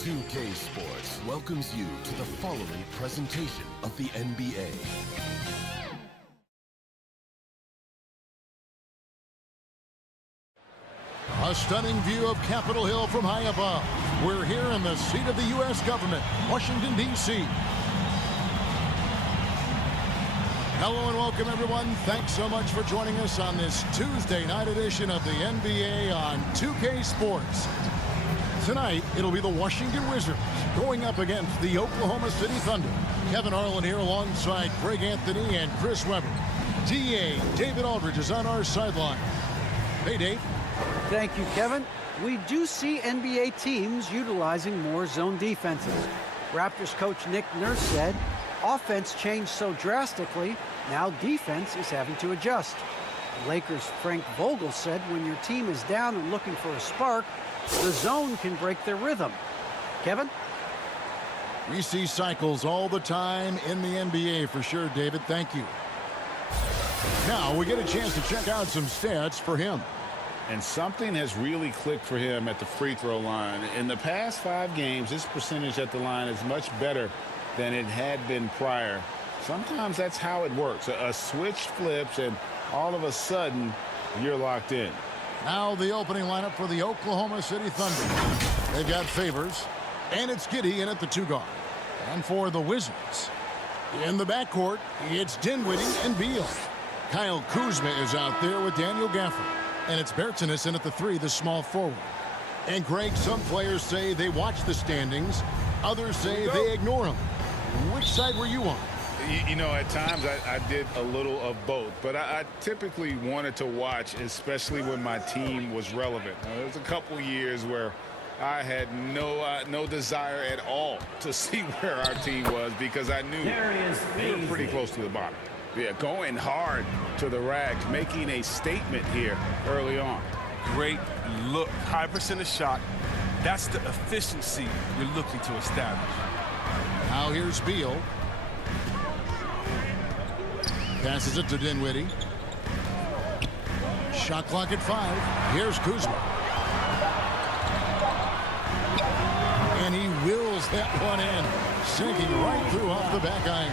2K Sports welcomes you to the following presentation of the NBA. A stunning view of Capitol Hill from high above. We're here in the seat of the U.S. government, Washington, D.C. Hello and welcome, everyone. Thanks so much for joining us on this Tuesday night edition of the NBA on 2K Sports. Tonight, it'll be the Washington Wizards going up against the Oklahoma City Thunder. Kevin Harlan here alongside Greg Anthony and Chris Webber. DA David Aldridge is on our sideline. Hey, Dave. Thank you, Kevin. We do see NBA teams utilizing more zone defenses. Raptors coach Nick Nurse said, offense changed so drastically, now defense is having to adjust. Lakers' Frank Vogel said when your team is down and looking for a spark, the zone can break their rhythm. Kevin? We see cycles all the time in the NBA for sure, David. Thank you. Now we get a chance to check out some stats for him. And something has really clicked for him at the free throw line. In the past 5 games, his percentage at the line is much better than it had been prior. Sometimes that's how it works. A switch flips, and all of a sudden, you're locked in. Now the opening lineup for the Oklahoma City Thunder. They've got Favors, and it's Giddey in at the 2 guard. And for the Wizards, in the backcourt, it's Dinwiddie and Beal. Kyle Kuzma is out there with Daniel Gafford. And it's Bertans in at the 3, the small forward. And Greg, some players say they watch the standings. Others say they ignore them. Which side were you on? You know, at times I did a little of both, but I typically wanted to watch, especially when my team was relevant. There was a couple years where I had no desire at all to see where our team was because I knew we were pretty close to the bottom. Yeah, going hard to the rack, making a statement here early on. Great look, high percentage shot. That's the efficiency you're looking to establish. Now here's Beal. Passes it to Dinwiddie. Shot clock at 5. Here's Kuzma. And he wills that one in, sinking right through off the back iron.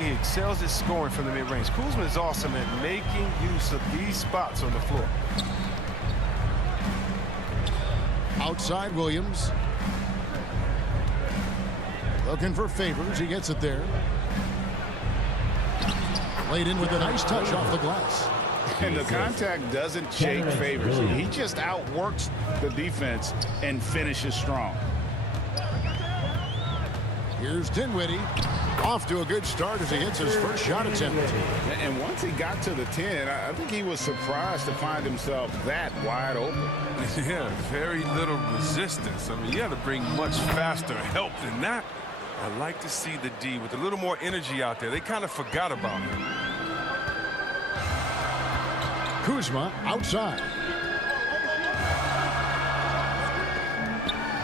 He excels at scoring from the mid-range. Kuzma is awesome at making use of these spots on the floor. Outside Williams. Looking for Favors. He gets it there. Laid in with a nice touch off the glass. And the contact doesn't shake Favors. He just outworks the defense and finishes strong. Here's Dinwiddie. Off to a good start as he hits his first shot attempt. And once he got to the 10, I think he was surprised to find himself that wide open. Yeah, very little resistance. I mean, you had to bring much faster help than that. I like to see the D with a little more energy out there. They kind of forgot about him. Kuzma outside.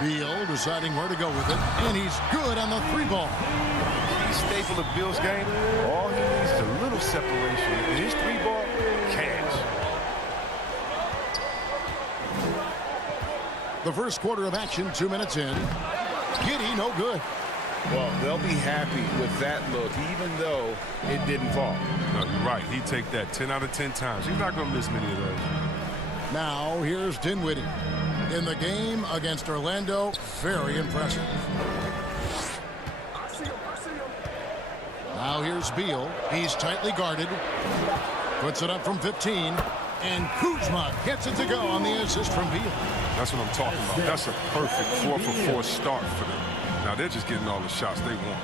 Beal deciding where to go with it, and he's good on the 3 ball. Key staple of Beal's game, all he needs is a little separation. And his 3 ball, cash. The first quarter of action, 2 minutes in. Giddey, no good. Well, they'll be happy with that look, even though it didn't fall. No, you're right. He'd take that 10 out of 10 times. He's not going to miss many of those. Now, here's Dinwiddie. In the game against Orlando, very impressive. Now here's Beal. He's tightly guarded. Puts it up from 15. And Kuzma gets it to go on the assist from Beal. That's what I'm talking about. That's a perfect 4-for-4 start for them. Now they're just getting all the shots they want.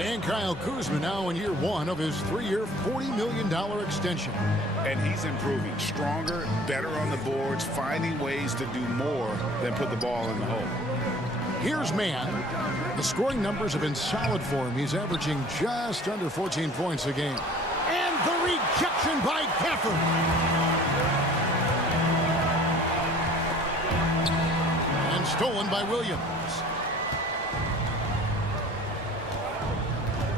And Kyle Kuzma now in year 1 of his 3-year, $40 million extension. And he's improving. Stronger, better on the boards, finding ways to do more than put the ball in the hole. Here's Mann. The scoring numbers have been solid for him. He's averaging just under 14 points a game. And the rejection by Gafford. And stolen by Williams.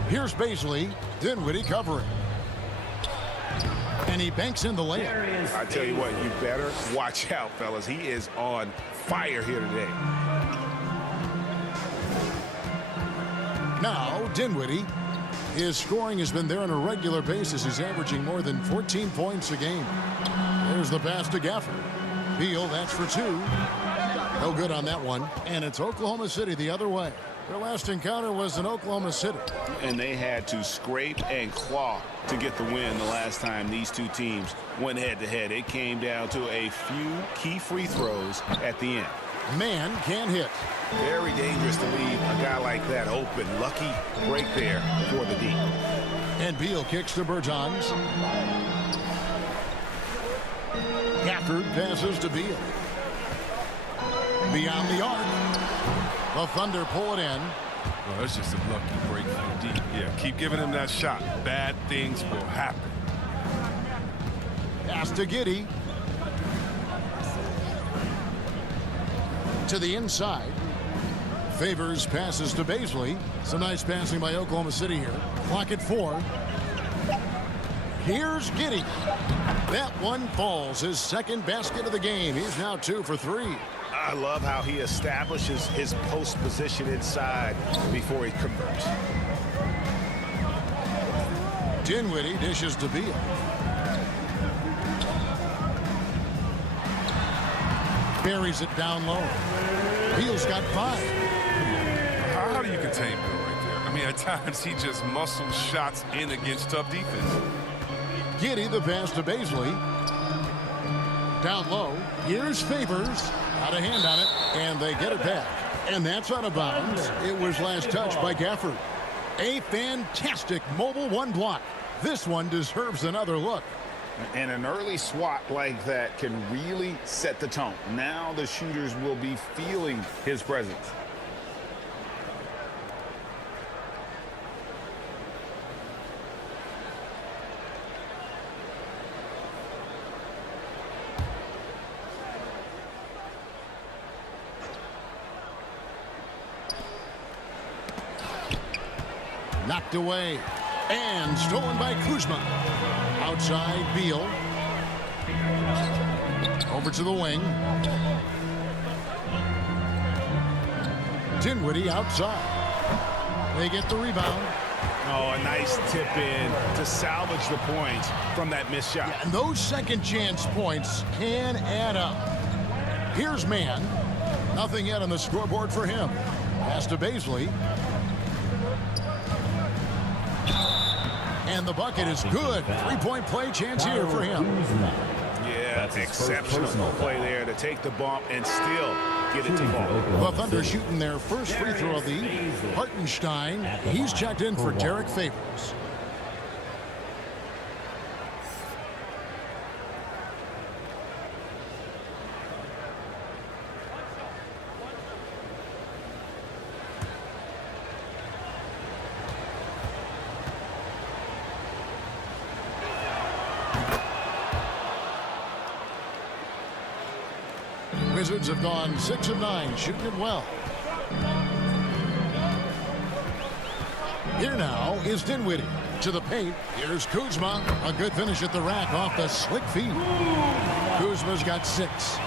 Here's Baisley. Dinwiddie covering. And he banks in the layup. I tell you what, you better watch out, fellas. He is on fire here today. Now, Dinwiddie. His scoring has been there on a regular basis. He's averaging more than 14 points a game. There's the pass to Gafford. Beal, that's for two. No good on that one. And it's Oklahoma City the other way. Their last encounter was in Oklahoma City. And they had to scrape and claw to get the win the last time these two teams went head-to-head. It came down to a few key free throws at the end. Man can't hit. Very dangerous to leave a guy like that open. Lucky break there for the D. And Beal kicks to Bertans. Gafford passes to Beal. Beyond the arc. The Thunder pull it in. Well, that's just a lucky break from deep. Yeah, keep giving him that shot. Bad things will happen. Pass to Giddey. To the inside. Favors passes to Bazley. Some nice passing by Oklahoma City here. Clock at 4. Here's Giddey. That one falls. His second basket of the game. He's now 2 for 3. I love how he establishes his post position inside before he converts. Dinwiddie dishes to Beal. Buries it down low. Beal's got 5. How do you contain Bill right there? I mean, at times he just muscles shots in against tough defense. Giddey the pass to Bazley. Down low. Here's Favors. Got a hand on it, and they get it back. And that's out of bounds. It was last touched by Gafford. A fantastic mobile one block. This one deserves another look. And an early swat like that can really set the tone. Now the shooters will be feeling his presence. Knocked away and stolen by Kuzma. Outside Beal. Over to the wing. Dinwiddie outside. They get the rebound. Oh, a nice tip in to salvage the points from that missed shot. And those second chance points can add up. Here's Mann. Nothing yet on the scoreboard for him. Pass to Bazley. And the bucket is good. 3-point play chance here for him. Yeah, exceptional play there to take the bump and still get it to fall. The Thunder shooting their first free throw of the evening. Hartenstein, he's checked in for Derek Favors. Wizards have gone 6 of 9, shooting it well. Here now is Dinwiddie to the paint. Here's Kuzma. A good finish at the rack off the slick feed. Kuzma's got 6.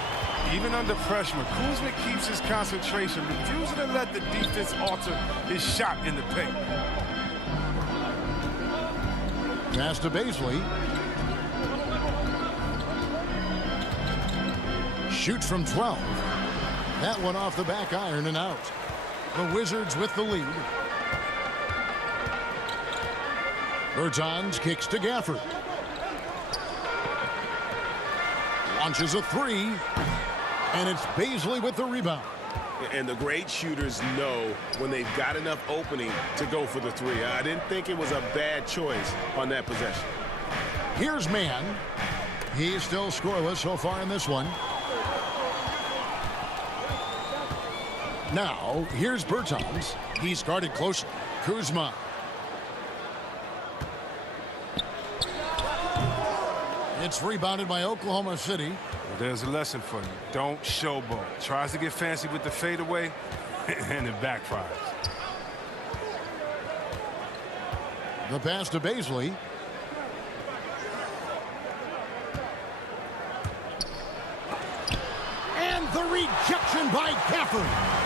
Even under pressure, Kuzma keeps his concentration, refusing to let the defense alter his shot in the paint. Pass to Bazley. Shoots from 12. That one off the back iron and out. The Wizards with the lead. Bertans kicks to Gafford. Launches a 3. And it's Bazley with the rebound. And the great shooters know when they've got enough opening to go for the 3. I didn't think it was a bad choice on that possession. Here's Mann. He's still scoreless so far in this one. Now, here's Bertans. He's guarded closely. Kuzma. It's rebounded by Oklahoma City. Well, there's a lesson for you. Don't showboat. Tries to get fancy with the fadeaway, and it backfires. The pass to Bazley. And the rejection by Gafford.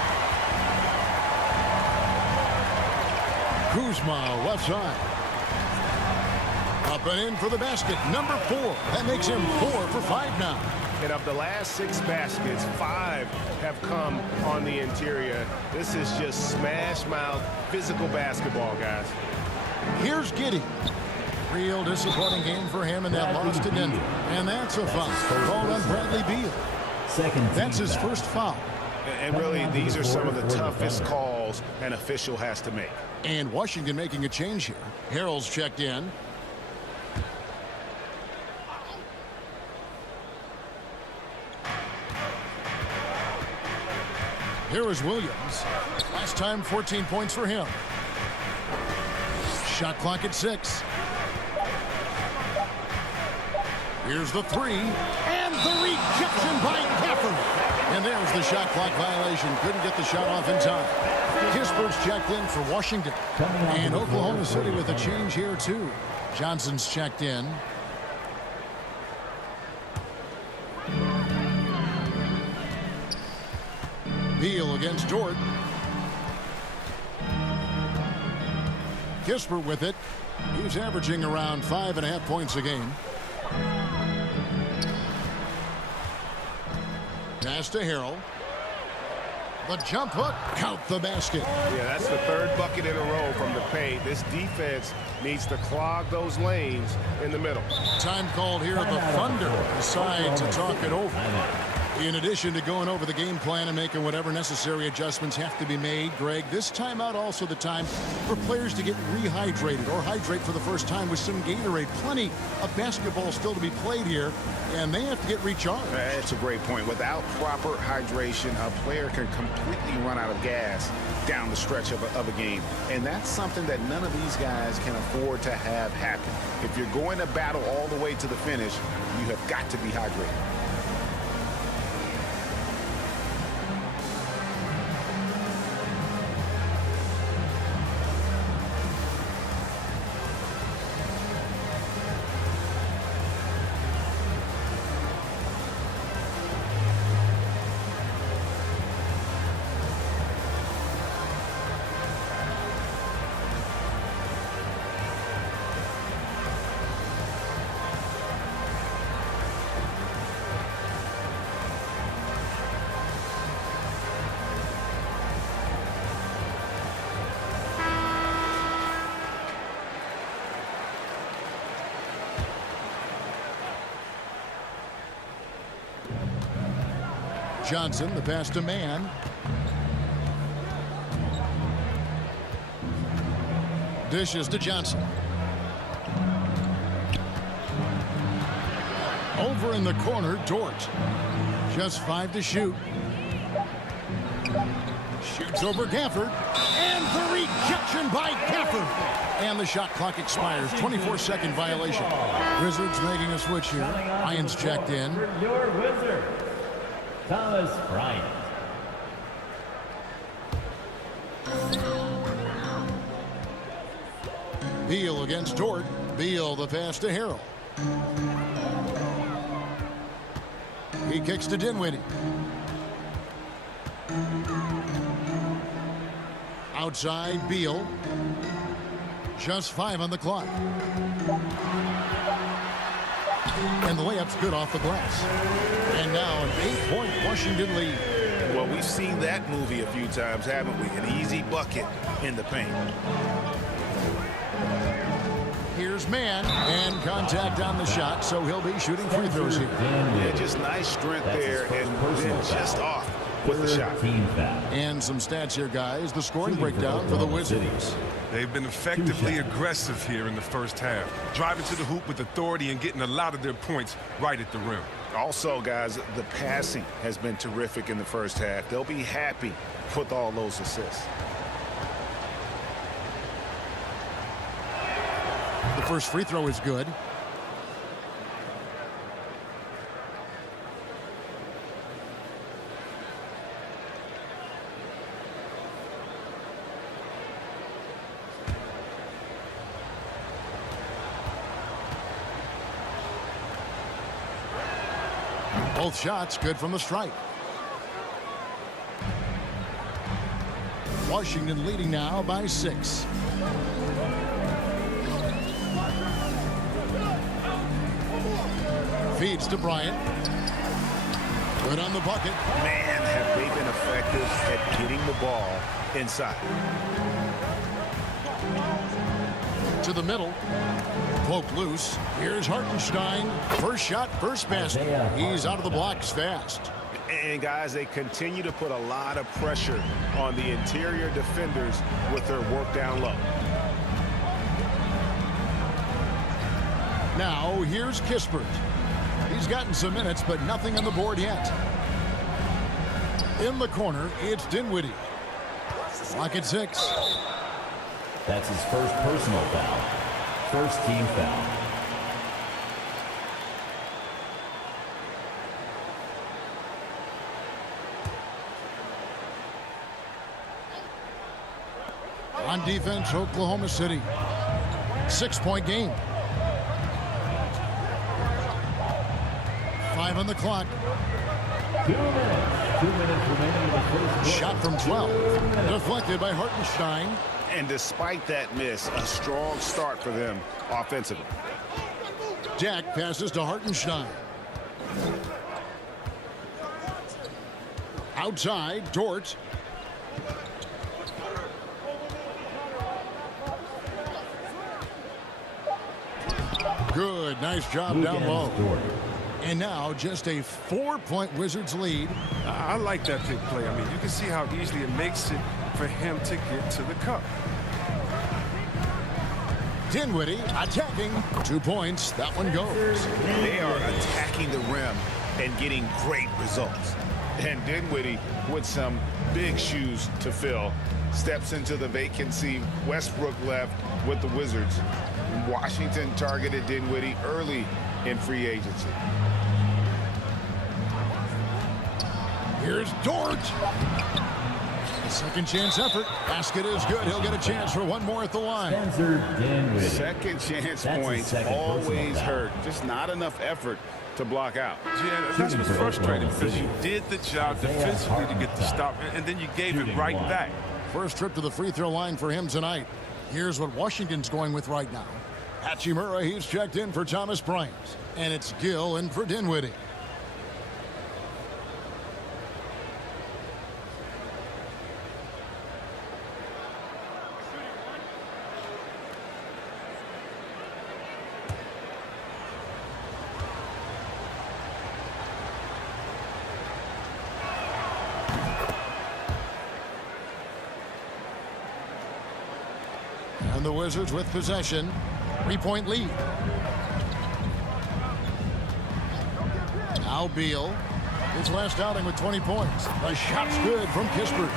Kuzma, left side. Up and in for the basket, number 4. That makes him 4 for 5 now. And of the last 6 baskets, 5 have come on the interior. This is just smash mouth physical basketball, guys. Here's Giddey. Real disappointing game for him in that loss to Denver. And that's a foul called on Bradley Beal. That's his first foul. And really, these are some of the toughest calls an official has to make. And Washington making a change here. Harrell's checked in. Here is Williams. Last time, 14 points for him. Shot clock at 6. Here's the 3. And the rejection by Gafford. And there's the shot clock violation. Couldn't get the shot off in time. Kisper's checked in for Washington. And Oklahoma City with a change here, too. Johnson's checked in. Beal against Dort. Kisper with it. He's averaging around 5.5 points a game. Pass to Harrell. The jump hook. Count the basket. Yeah, that's the 3rd bucket in a row from the paint. This defense needs to clog those lanes in the middle. Time called here. The Thunder decide to talk it over. In addition to going over the game plan and making whatever necessary adjustments have to be made, Greg, this timeout also the time for players to get rehydrated or hydrate for the first time with some Gatorade. Plenty of basketball still to be played here, and they have to get recharged. That's a great point. Without proper hydration, a player can completely run out of gas down the stretch of a game. And that's something that none of these guys can afford to have happen. If you're going to battle all the way to the finish, you have got to be hydrated. Johnson, the pass to Mann. Dishes to Johnson. Over in the corner, Dort. Just 5 to shoot. Shoots over Gafford. And the rejection by Gafford. And the shot clock expires. 24-second violation. Wizards making a switch here. Lyons checked in. Your Wizard, Thomas Bryant. Beal against Dort. Beal the pass to Harrell. He kicks to Dinwiddie. Outside Beal. Just 5 on the clock. And the layup's good off the glass. And now an 8-point Washington lead. Well, we've seen that movie a few times, haven't we? An easy bucket in the paint. Here's Mann, and contact on the shot, so he'll be shooting free throws here. Yeah, just nice strength there, and then just off with the shot. And some stats here, guys. The scoring breakdown for the Wizards. They've been effectively aggressive here in the first half, driving to the hoop with authority and getting a lot of their points right at the rim. Also, guys, the passing has been terrific in the first half. They'll be happy with all those assists. The first free throw is good. Both shots good from the stripe. Washington leading now by 6. Feeds to Bryant. Good on the bucket. Man, have they been effective at getting the ball inside. To the middle. Poke loose. Here's Hartenstein. First shot, first basket. He's out of the blocks fast. And guys, they continue to put a lot of pressure on the interior defenders with their work down low. Now here's Kispert. He's gotten some minutes, but nothing on the board yet. In the corner, it's Dinwiddie. Lock at 6. That's his first personal foul. First team foul. On defense, Oklahoma City. 6-point game. 5 on the clock. 2 minutes. 2 minutes remaining in the first quarter. Shot from 12. Deflected by Hartenstein. And despite that miss, a strong start for them offensively. Jack passes to Hartenstein. Outside, Dort. Good, nice job down low. And now just a 4-point Wizards lead. I like that big play. I mean, you can see how easily it makes it for him to get to the cup. Dinwiddie attacking. 2 points. That one goes. They are attacking the rim and getting great results. And Dinwiddie, with some big shoes to fill, steps into the vacancy Westbrook left with the Wizards. Washington targeted Dinwiddie early in free agency. Here's Dort. Second chance effort. Basket is good. He'll get a chance for one more at the line. Spencer Dinwiddie. Second chance That's his points second always personal hurt. Just not enough effort to block out. Yeah, that's what's frustrating because you did the job defensively to get the stop, and then you gave it right back. First trip to the free throw line for him tonight. Here's what Washington's going with right now. Hachimura, he's checked in for Thomas Bryant. And it's Gill in for Dinwiddie. And the Wizards with possession. 3-point lead. Now Beal. His last outing with 20 points. The shot's good from Kispert.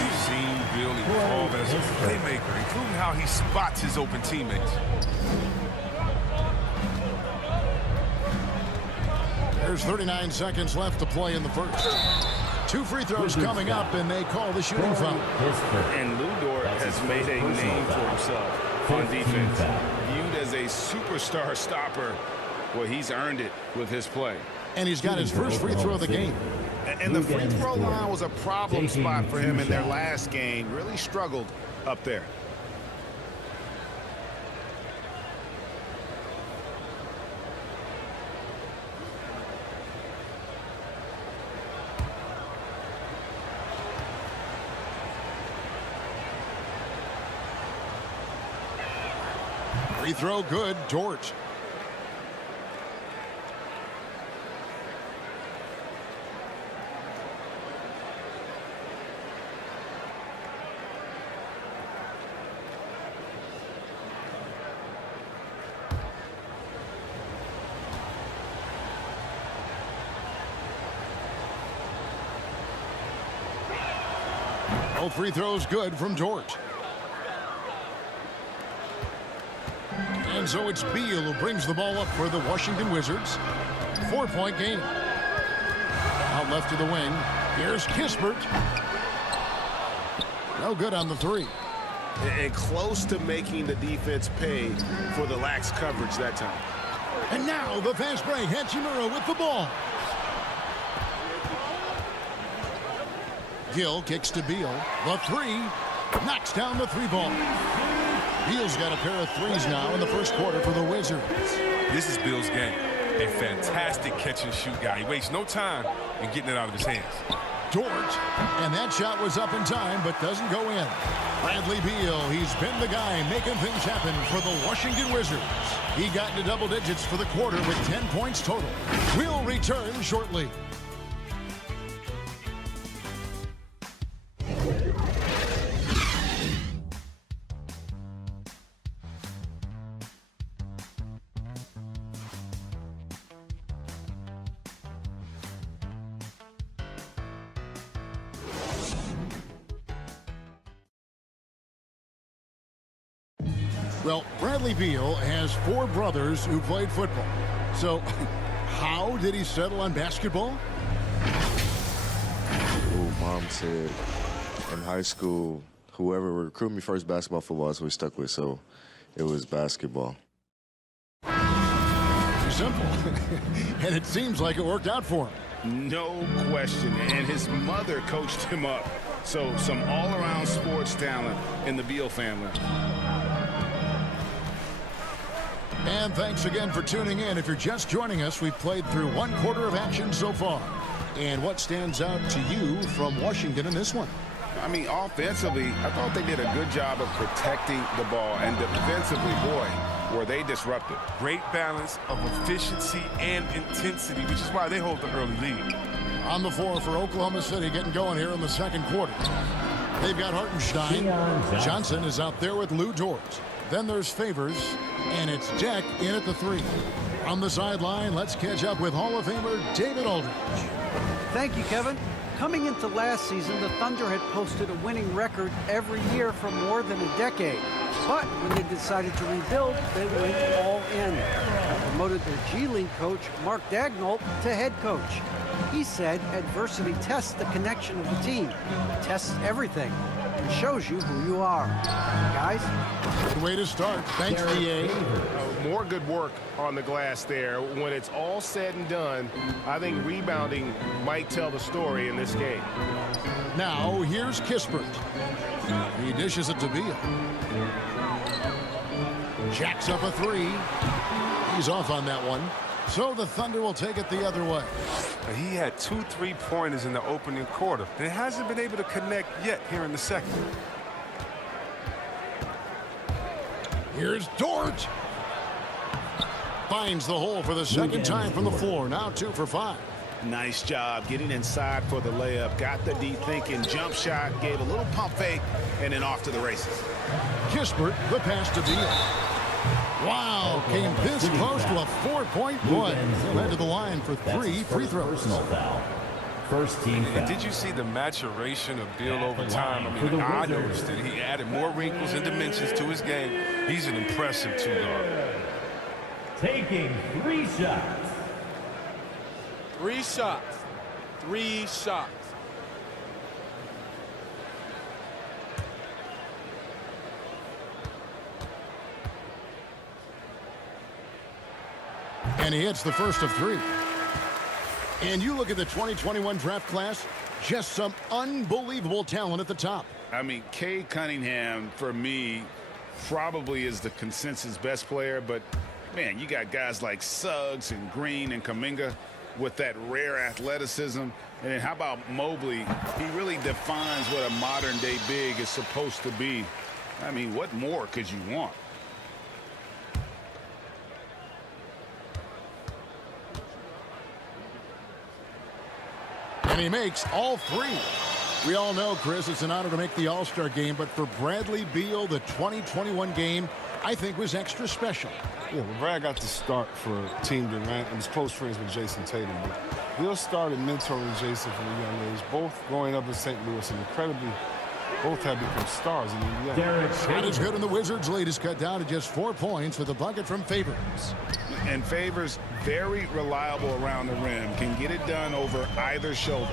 You've seen Beal evolve as a playmaker, including how he spots his open teammates. There's 39 seconds left to play in the first. 2 free throws coming up, and they call the shooting foul. And Lou Dort has made a name for himself on defense. Viewed as a superstar stopper. Well, he's earned it with his play. And he's got his first free throw of the game. And the free throw line was a problem spot for him in their last game. Really struggled up there. Free throw good, Dort. Both free throws good from Dort. And so it's Beal who brings the ball up for the Washington Wizards. 4-point game. Out left to the wing. Here's Kispert. No good on the 3. And close to making the defense pay for the lax coverage that time. And now the fast break. Hachimura with the ball. Gill kicks to Beal. The 3 Knocks down the three ball. Beal's got a pair of threes now in the first quarter for the Wizards. This is Beal's game. A fantastic catch-and-shoot guy. He wastes no time in getting it out of his hands. Dort, and that shot was up in time but doesn't go in. Bradley Beal, he's been the guy making things happen for the Washington Wizards. He got into double digits for the quarter with 10 points total. We'll return shortly. Well, Bradley Beal has 4 brothers who played football. So, how did he settle on basketball? Mom said in high school, whoever would recruit me first, basketball, football, that's what we stuck with. So, it was basketball. Simple. And it seems like it worked out for him. No question. And his mother coached him up. So some all-around sports talent in the Beal family. And thanks again for tuning in. If you're just joining us, we've played through 1 quarter of action so far. And what stands out to you from Washington in this one? I mean, offensively, I thought they did a good job of protecting the ball. And defensively, boy, were they disruptive. Great balance of efficiency and intensity, which is why they hold the early lead. On the floor for Oklahoma City, getting going here in the second quarter. They've got Hartenstein. Johnson is out there with Lou Dort. Then there's Favors, and it's Jack in at the 3. On the sideline, let's catch up with Hall of Famer David Aldridge. Thank you, Kevin. Coming into last season, the Thunder had posted a winning record every year for more than a decade. But when they decided to rebuild, they went all in and promoted their G League coach, Mark Daigneault, to head coach. He said adversity tests the connection of the team, tests everything, and shows you who you are. Guys? Good way to start. Thanks, DA. More good work on the glass there. When it's all said and done, I think rebounding might tell the story in this game. Now, here's Kispert. He dishes it to Beal. Jacks up a 3. He's off on that one. So the Thunder will take it the other way. He had 2 3-pointers in the opening quarter. And he hasn't been able to connect yet here in the second. Here's Dort. Finds the hole for the second time from the floor. Now 2 for 5. Nice job getting inside for the layup. Got the deep thinking jump shot, gave a little pump fake, and then off to the races. Kispert, the pass to Beal. Wow, came this close to a 4-point play. He'll head to the line for 3 free throws. Personal foul. First team foul. And did you see the maturation of Beal over time? I mean, I noticed that he added more wrinkles and dimensions to his game. He's an impressive 2-guard. Taking 3 shots. 3 shots. 3 shots. And he hits the first of 3. And you look at the 2021 draft class, just some unbelievable talent at the top. I mean, Cade Cunningham, for me, probably is the consensus best player. But, man, you got guys like Suggs and Green and Kuminga with that rare athleticism. And then how about Mobley? He really defines what a modern-day big is supposed to be. I mean, what more could you want? And he makes all 3. We all know, Chris, it's an honor to make the All-Star game, but for Bradley Beal, the 2021 game, I think, was extra special. Yeah, well, Brad got to start for Team Durant and was close friends with Jason Tatum. But Beal started mentoring Jason from a young age, both growing up in St. Louis and incredibly, both have become stars in the NBA. Shot is good, and the Wizards' lead is cut down to just 4 points with a bucket from Favors. And Favors, very reliable around the rim, can get it done over either shoulder.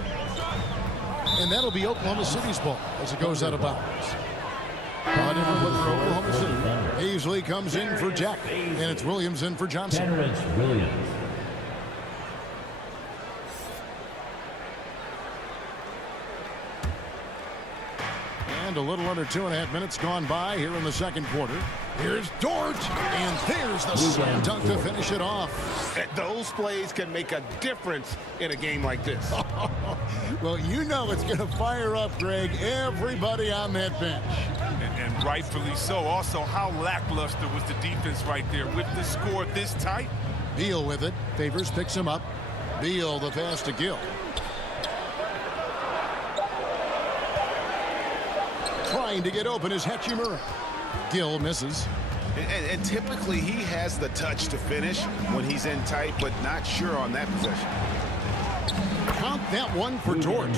And that'll be Oklahoma City's ball as it goes out of bounds. A different look for Oklahoma City. Hazley comes in for Jack, and it's Williams in for Johnson. Terrence Williams. And a little under 2.5 minutes gone by here in the second quarter. Here's Dort, and there's the slam dunk to finish it off. Those plays can make a difference in a game like this. Well, you know it's going to fire up, Greg, everybody on that bench. And rightfully so. Also, how lackluster was the defense right there with the score this tight? Beal with it. Favors picks him up. Beal the pass to Gill. Trying to get open is Hachimura. Gill misses. And typically he has the touch to finish when he's in tight, but not sure on that possession. Count that one for Dort.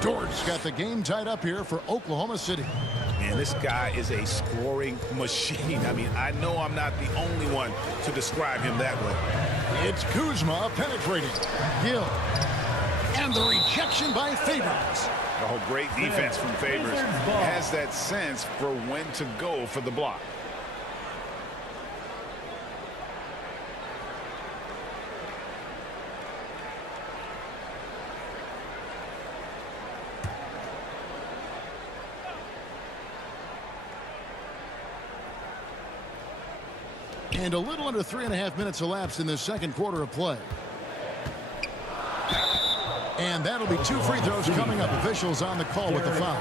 Dort's got the game tied up here for Oklahoma City. And this guy is a scoring machine. I mean, I know I'm not the only one to describe him that way. It's Kuzma penetrating. Gill. And the rejection by Favors. Oh, great defense from Favors. Has that sense for when to go for the block. And a little under 3.5 minutes elapsed in the second quarter of play. And that'll be 2 free throws coming up. Officials on the call with the foul.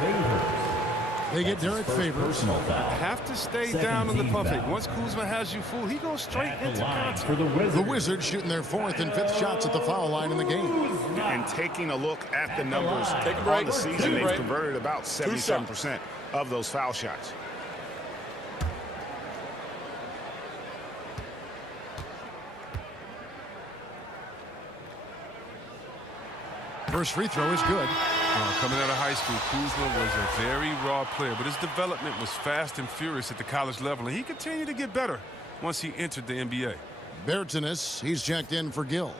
They get Derek Favors. Have to stay down on the pump fake. Once Kuzma has you fooled, he goes straight into contact. The Wizards shooting their 4th and 5th shots at the foul line in the game. And taking a look at the numbers on the season, they've converted about 77% of those foul shots. First free throw is good. Coming out of high school, Kuzma was a very raw player, but his development was fast and furious at the college level, and he continued to get better once he entered the NBA. Bertanis, he's checked in for Gill.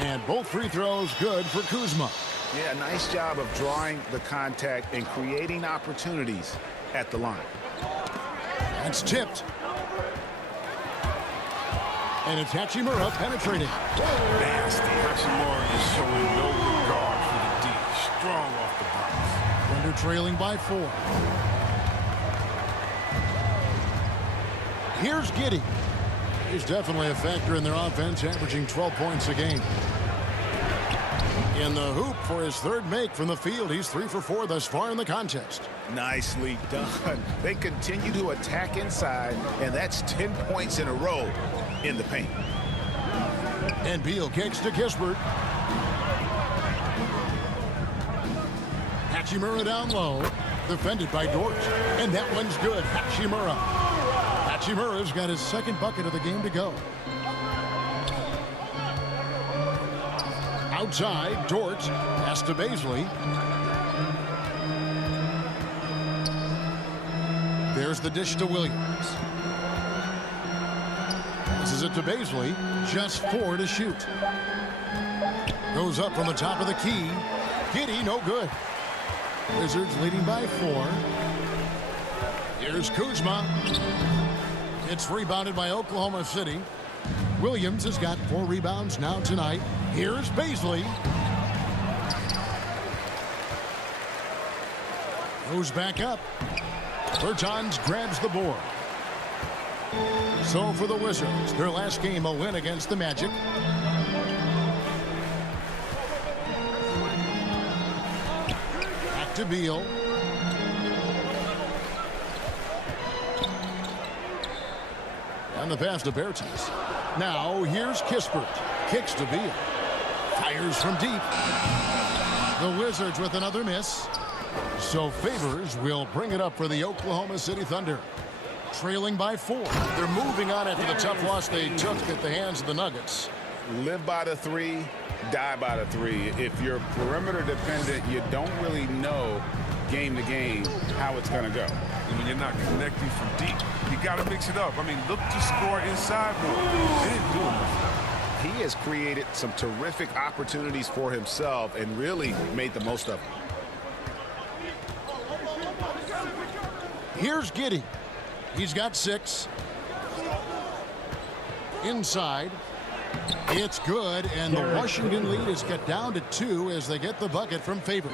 And both free throws good for Kuzma. Yeah, nice job of drawing the contact and creating opportunities at the line. It's tipped. And it's Hachimura penetrating. Nasty. Hachimura is showing no regard for the D. Strong off the box. Thunder trailing by 4. Here's Giddey. He's definitely a factor in their offense, averaging 12 points a game. In the hoop for his 3rd make from the field. He's 3 for 4 thus far in the contest. Nicely done. They continue to attack inside, and that's 10 points in a row in the paint. And Beal kicks to Kispert. Hachimura down low. Defended by Dort. And that one's good. Hachimura. Hachimura's got his 2nd bucket of the game to go. Outside, Dort. Pass to Bazley. There's the dish to Williams. This is it to Bazley. Just 4 to shoot. Goes up from the top of the key. Giddey, no good. Wizards leading by 4. Here's Kuzma. It's rebounded by Oklahoma City. Williams has got 4 rebounds now tonight. Here's Bazley. Goes back up. Bertans grabs the board. So for the Wizards, their last game a win against the Magic. Back to Beal. And the pass to Bertans. Now here's Kispert. Kicks to Beal. Fires from deep. The Wizards with another miss. So Favors will bring it up for the Oklahoma City Thunder. Trailing by 4. They're moving on after the tough loss they took at the hands of the Nuggets. Live by the 3, die by the 3. If you're perimeter dependent, you don't really know game to game how it's going to go. And when you're not connecting from deep, you got to mix it up. I mean, look to score inside more. They didn't do enough. He has created some terrific opportunities for himself and really made the most of them. Here's Giddey. He's got 6. inside. It's good, and the Washington lead is cut down to 2 as they get the bucket from Favors.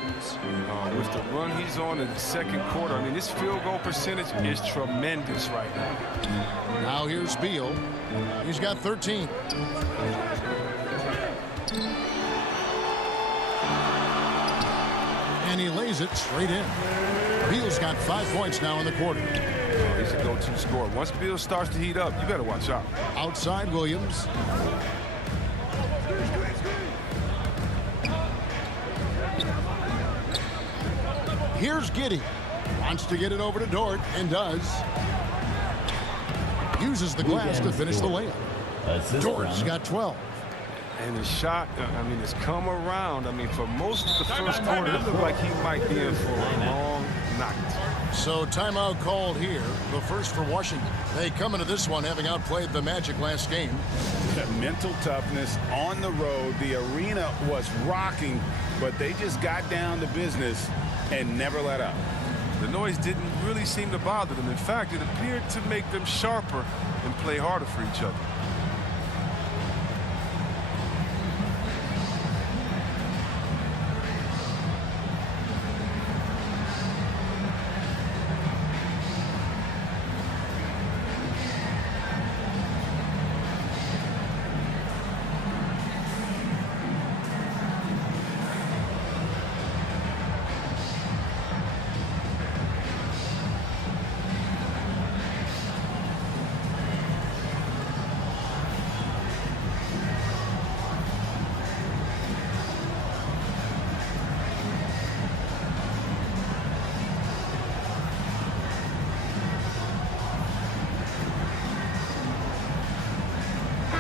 With the run he's on in the second quarter, I mean, this field goal percentage is tremendous right now. Now here's Beal. He's got 13. And he lays it straight in. Beal's got 5 points now in the quarter. He's a go-to scorer. Once Beal starts to heat up, you better watch out. Outside Williams. Here's Giddey. Wants to get it over to Dort, and does. Uses the glass to finish the layup. Dort's got 12. And the shot, I mean, it's come around. I mean, for most of the first quarter, it looked like he might be in for a long night. So timeout called here, the first for Washington. They come into this one having outplayed the Magic last game. Mental toughness on the road. The arena was rocking, but they just got down to business and never let up. The noise didn't really seem to bother them. In fact, it appeared to make them sharper and play harder for each other.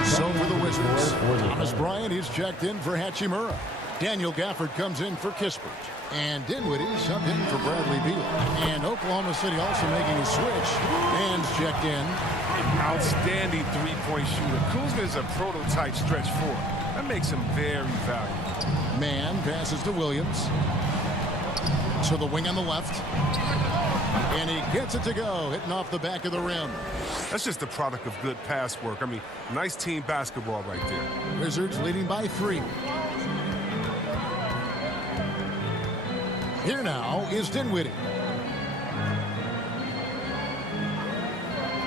So for the Wizards, Thomas Bryant is checked in for Hachimura. Daniel Gafford comes in for Kispert. And Dinwiddie subbed in for Bradley Beal. And Oklahoma City also making a switch. Man's checked in. Outstanding three-point shooter. Kuzma is a prototype stretch four. That makes him very valuable. Man passes to Williams. To the wing on the left. And he gets it to go, hitting off the back of the rim. That's just a product of good pass work. I mean, nice team basketball right there. Wizards leading by 3. Here now is Dinwiddie.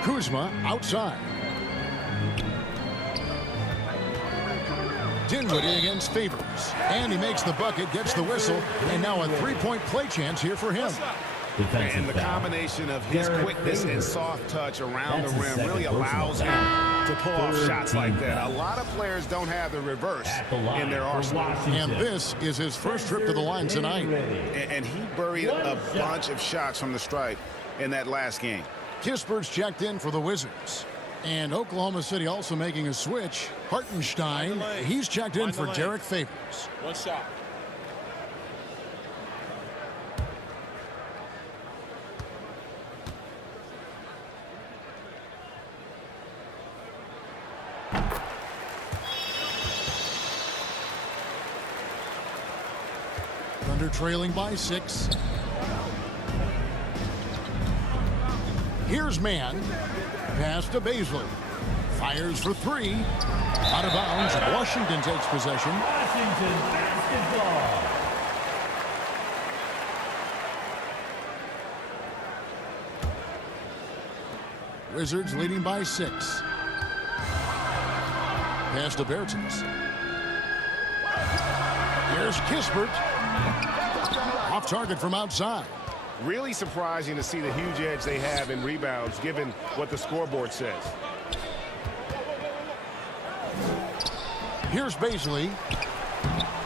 Kuzma outside. Dinwiddie against Favors. And he makes the bucket, gets the whistle, and now a three-point play chance here for him. And the combination of his quickness and soft touch around the rim really allows him to pull off shots like that. A lot of players don't have the reverse in their arsenal. And this is his first trip to the line tonight. And he buried a bunch of shots from the stripe in that last game. Kispert's checked in for the Wizards. And Oklahoma City also making a switch. Hartenstein, he's checked in for Derek Favors. One shot. Thunder trailing by 6. Here's Man. Pass to Baisley. Fires for 3. Out of bounds. Washington takes possession. Washington basketball. Wizards leading by 6. Pass to Bertens. Here's Kispert. Off target from outside. Really surprising to see the huge edge they have in rebounds, given what the scoreboard says. Here's Baisley.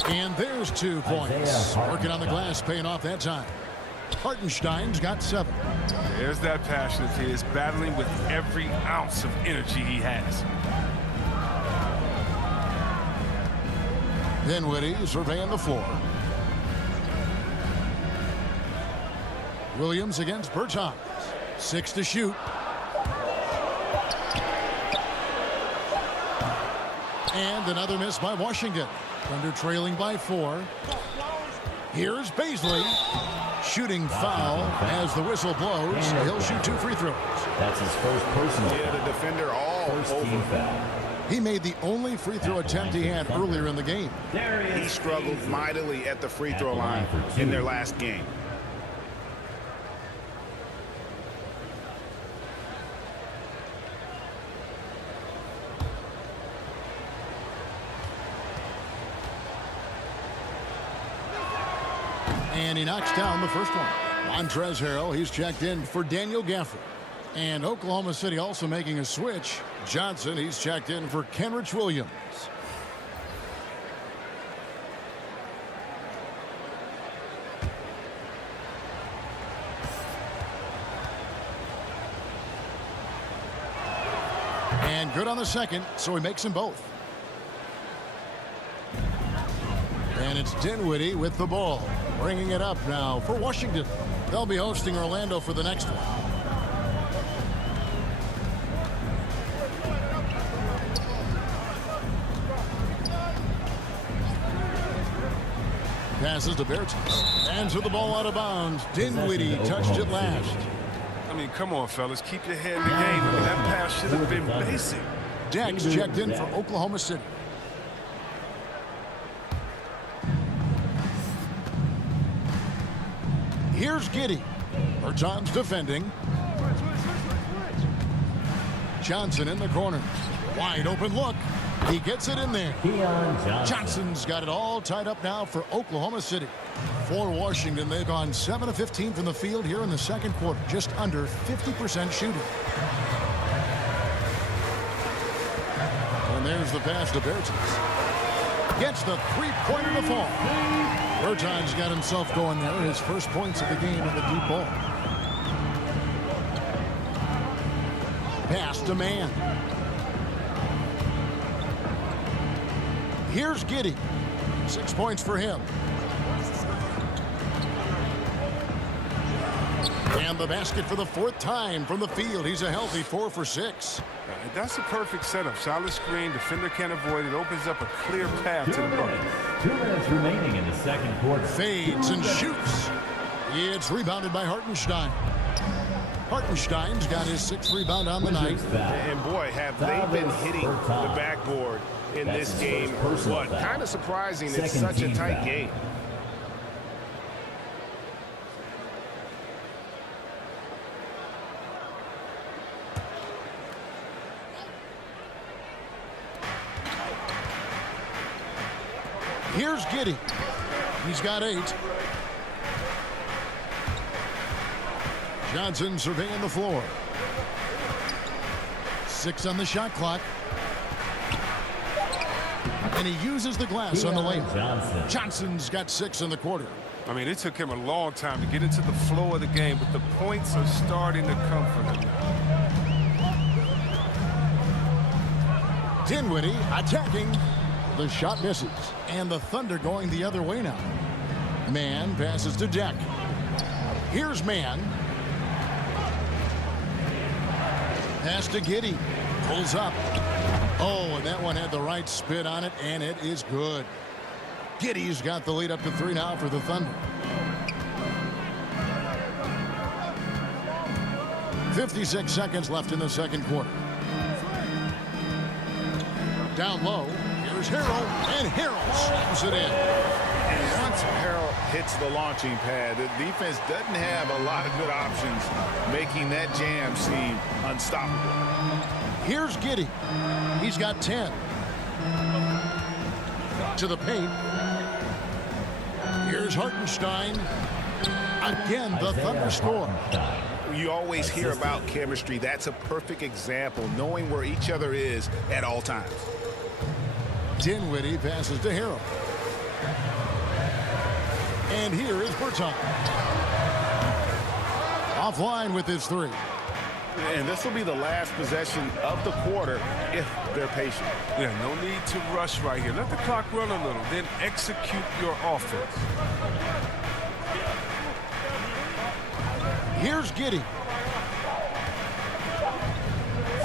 And there's 2 points. Working on the glass, paying off that time. Hartenstein's got 7. There's that passion of his, battling with every ounce of energy he has. Dinwiddie surveying the floor. Williams against Bertans. 6 to shoot. And another miss by Washington. Thunder trailing by 4. Here's Baisley. Shooting foul as the whistle blows. He'll shoot 2 free throws. That's his first personal. Yeah, the defender all all First team over. foul. He made the only free throw attempt he had earlier in the game. He struggled mightily at the free throw line in their last game. And he knocks down the first one. Montrezl Harrell, he's checked in for Daniel Gafford. And Oklahoma City also making a switch. Johnson, he's checked in for Kenrich Williams. And good on the second, so he makes them both. And it's Dinwiddie with the ball. Bringing it up now for Washington. They'll be hosting Orlando for the next one. Passes to Bertans. Hands with the ball out of bounds. Dinwiddie touched it last. I mean, come on, fellas. Keep your head in the game. I mean, that pass should have been basic. Dex checked in for Oklahoma City. Here's Giddey. Bertans defending. Johnson in the corner. Wide open look. He gets it in there. Johnson's got it all tied up now for Oklahoma City. For Washington, they've gone 7 of 15 from the field here in the second quarter. Just under 50% shooting. And there's the pass to Bertans. Gets the three-pointer to fall. Bertans got himself going there. His first points of the game in the deep ball. Pass to Mann. Here's Giddey. 6 points for him. And the basket for the fourth time from the field. He's a healthy 4 for 6. That's a perfect setup. Solid screen. Defender can't avoid it. Opens up a clear path to the bucket. 2 minutes remaining in the second quarter. Fades and shoots. It's rebounded by Hartenstein. Hartenstein's got his 6th rebound on the night. And boy, have they been hitting the backboard in this game. What? Kind of surprising. It's such a tight game. Here's Giddey. He's got 8. Johnson surveying the floor. 6 on the shot clock. And he uses the glass on the layup. Johnson's got 6 in the quarter. I mean, it took him a long time to get into the flow of the game, but the points are starting to come for him now. Dinwiddie attacking. The shot misses. And the Thunder going the other way now. Mann passes to Deck. Here's Mann. Pass to Giddey. Pulls up. Oh, and that one had the right spin on it, and it is good. Giddey's got the lead up to 3 now for the Thunder. 56 seconds left in the second quarter. Down low. Here's Harrell, and Harrell slams it in. And once Harrell hits the launching pad, the defense doesn't have a lot of good options, making that jam seem unstoppable. Here's Giddey. He's got 10. To the paint. Here's Hartenstein. Again, the Thunder score. You always hear about chemistry. That's a perfect example, knowing where each other is at all times. Dinwiddie passes to Harrell. And here is Bertans. Offline with his 3. And this will be the last possession of the quarter if they're patient. Yeah, no need to rush right here. Let the clock run a little, then execute your offense. Here's Giddey.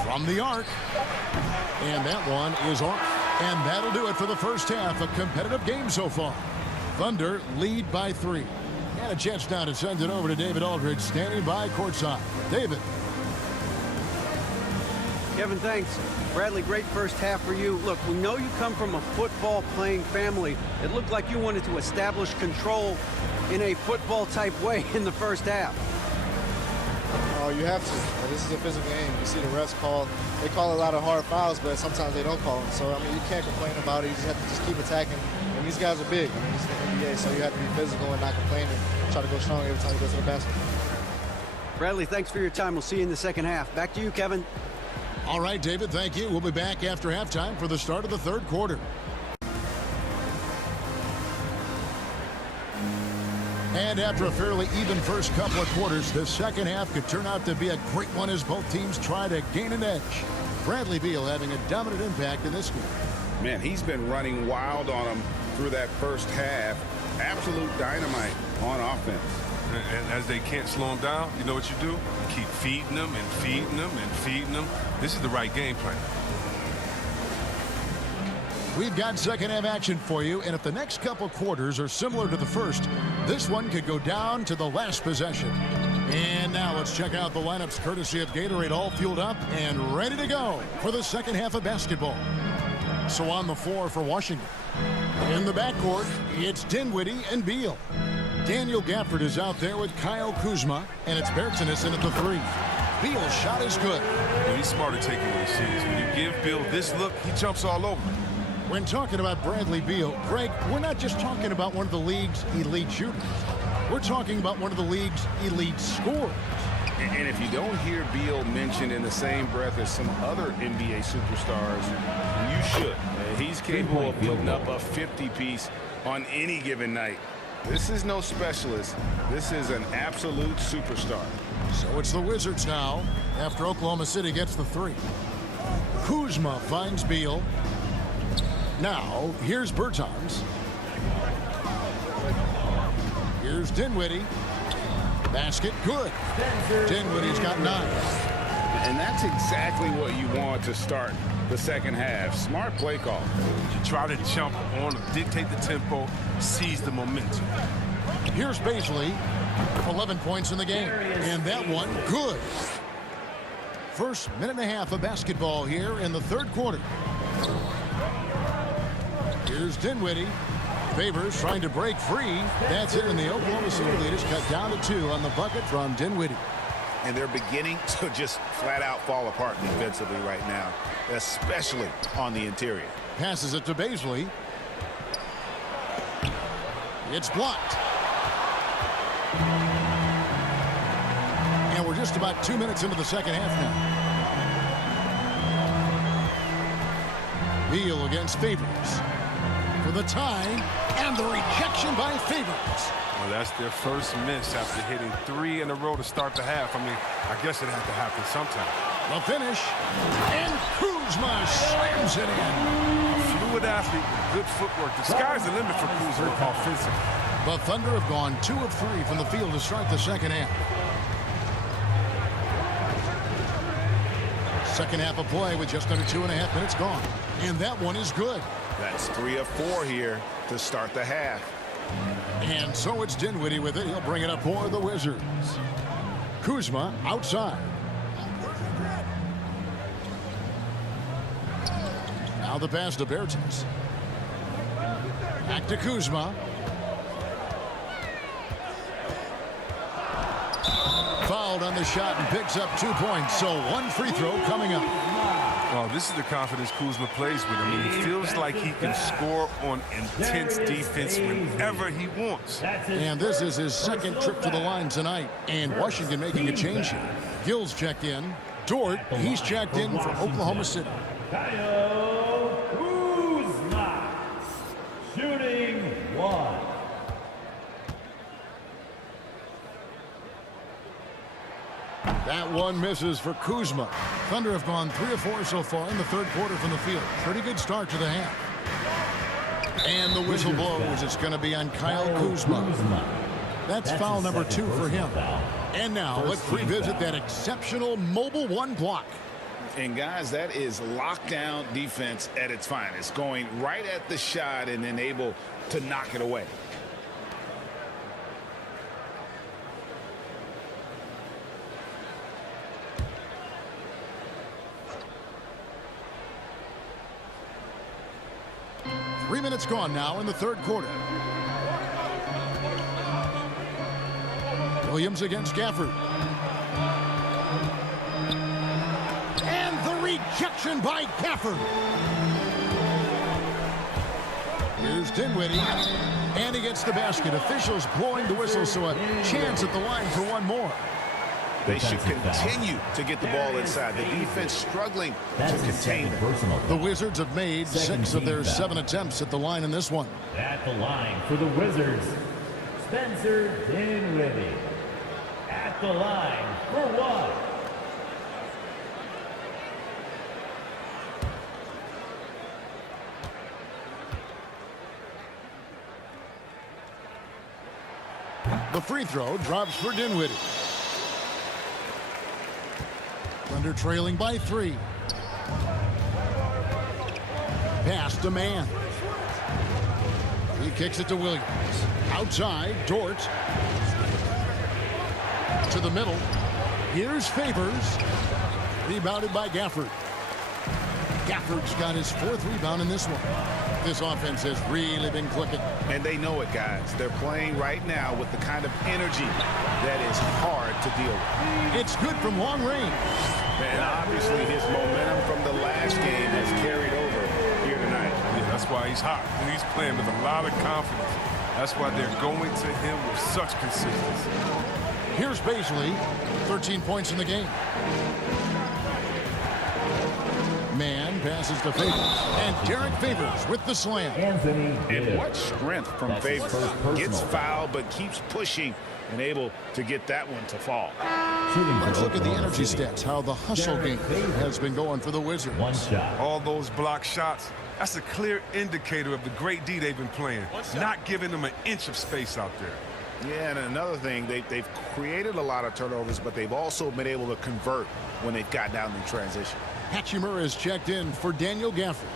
From the arc. And that one is off. And that'll do it for the first half. A competitive game so far. Thunder lead by 3. And a chance now to send it over to David Aldridge, standing by courtside. David. Kevin, thanks. Bradley, great first half for you. Look, we know you come from a football-playing family. It looked like you wanted to establish control in a football-type way in the first half. Oh, you have to. This is a physical game. You see the refs they call a lot of hard fouls, but sometimes they don't call them. So, I mean, you can't complain about it. You just have to just keep attacking. And these guys are big. I mean, it's the NBA, so you have to be physical and not complain and try to go strong every time you go to the basket. Bradley, thanks for your time. We'll see you in the second half. Back to you, Kevin. All right, David, thank you. We'll be back after halftime for the start of the third quarter. And after a fairly even first couple of quarters, the second half could turn out to be a great one as both teams try to gain an edge. Bradley Beal having a dominant impact in this game. Man, he's been running wild on them through that first half. Absolute dynamite on offense. And as they can't slow him down, you know what you do? Keep feeding them and feeding them and feeding them. This is the right game plan. We've got second half action for you, and if the next couple quarters are similar to the first, this one could go down to the last possession. And now let's check out the lineups courtesy of Gatorade, all fueled up and ready to go for the second half of basketball. So on the floor for Washington. In the backcourt, it's Dinwiddie and Beal. Daniel Gafford is out there with Kyle Kuzma, and it's Bertans in at the 3. Beal's shot is good. Well, he's smart at taking what he sees. When you give Beal this look, he jumps all over. When talking about Bradley Beal, Greg, we're not just talking about one of the league's elite shooters. We're talking about one of the league's elite scorers. And if you don't hear Beal mentioned in the same breath as some other NBA superstars, you should. He's capable of putting up a 50-piece on any given night. This is no specialist. This is an absolute superstar. So it's the Wizards now after Oklahoma City gets the 3. Kuzma finds Beal. Now, here's Bertans. Here's Dinwiddie. Basket, good. Dinwiddie's got 9. And that's exactly what you want to start the second half. Smart play call. You try to jump on, dictate the tempo, seize the momentum. Here's Bazley. 11 points in the game. And that one, good. First minute and a half of basketball here in the third quarter. Here's Dinwiddie. Favors trying to break free. That's it, and the Oklahoma City leaders cut down to 2 on the bucket from Dinwiddie. And they're beginning to just flat out fall apart defensively right now, especially on the interior. Passes it to Bazley. It's blocked. And we're just about 2 minutes into the second half now. Beal against Favors. For the tie, and the rejection by Favors. Well, that's their first miss after hitting 3 in a row to start the half. I mean, I guess it had to happen sometime. The finish, and Kuzma slams it in. Fluid athlete with good footwork. The sky's the limit for Kuzma offensively. The Thunder have gone 2 of 3 from the field to start the second half. Second half of play with just under 2.5 minutes gone. And that one is good. That's 3 of 4 here to start the half. And so it's Dinwiddie with it. He'll bring it up for the Wizards. Kuzma outside. Now the pass to Bertans. Back to Kuzma. Fouled on the shot and picks up 2 points. So 1 free throw coming up. Oh, this is the confidence Kuzma plays with. I mean, he feels like he can score on intense defense whenever he wants. And this is his second trip to the line tonight. And Washington making a change here. Gill's checked in. Dort, he's checked in for Oklahoma City. Kyle Kuzma, shooting 1. That one misses for Kuzma. Thunder have gone 3 of 4 so far in the third quarter from the field. Pretty good start to the half. And the whistle blows. It's going to be on Kyle Kuzma. That's foul number 2 for him. And now let's revisit that exceptional mobile 1 block. And guys, that is lockdown defense at its finest. Going right at the shot and then able to knock it away. minutes gone now in the third quarter. Williams against Gafford. And the rejection by Gafford. Here's Dinwiddie. And he gets the basket. Officials blowing the whistle, so a chance at the line for one more. They should continue to get the ball inside. The defense struggling to contain it. The Wizards have made 6 of their 7 attempts at the line in this one. At the line for the Wizards, Spencer Dinwiddie. At the line for one. The free throw drops for Dinwiddie. Thunder trailing by 3. Pass to Mann. He kicks it to Williams. Outside, Dort. To the middle. Here's Favors. Rebounded by Gafford. Gafford's got his 4th rebound in this one. This offense has really been clicking. And they know it, guys. They're playing right now with the kind of energy that is hard to deal with. It's good from long range. And obviously his momentum from the last game has carried over here tonight. Yeah, that's why he's hot. And he's playing with a lot of confidence. That's why they're going to him with such consistency. Here's Baisley, 13 points in the game. Mann passes to Favors. And Derek Favors with the slam. And what strength from Favors. Gets fouled but keeps pushing and able to get that one to fall. Let's look at the energy stats, how the hustle game has been going for the Wizards. One shot. All those block shots, that's a clear indicator of the great D they've been playing. Not giving them an inch of space out there. Yeah, and another thing, they've created a lot of turnovers, but they've also been able to convert when they've got down in transition. Hatchimer is checked in for Daniel Gafford.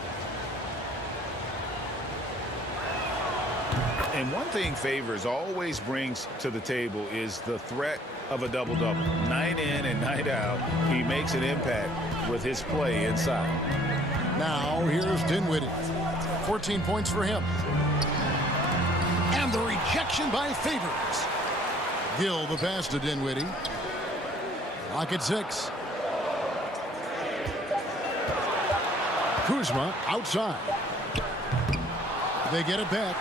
And one thing Favors always brings to the table is the threat of a double-double. Night in and night out, he makes an impact with his play inside. Now here's Dinwiddie. 14 points for him. And the rejection by Favors. Gill the pass to Dinwiddie. Lock at 6. Kuzma outside. They get it back.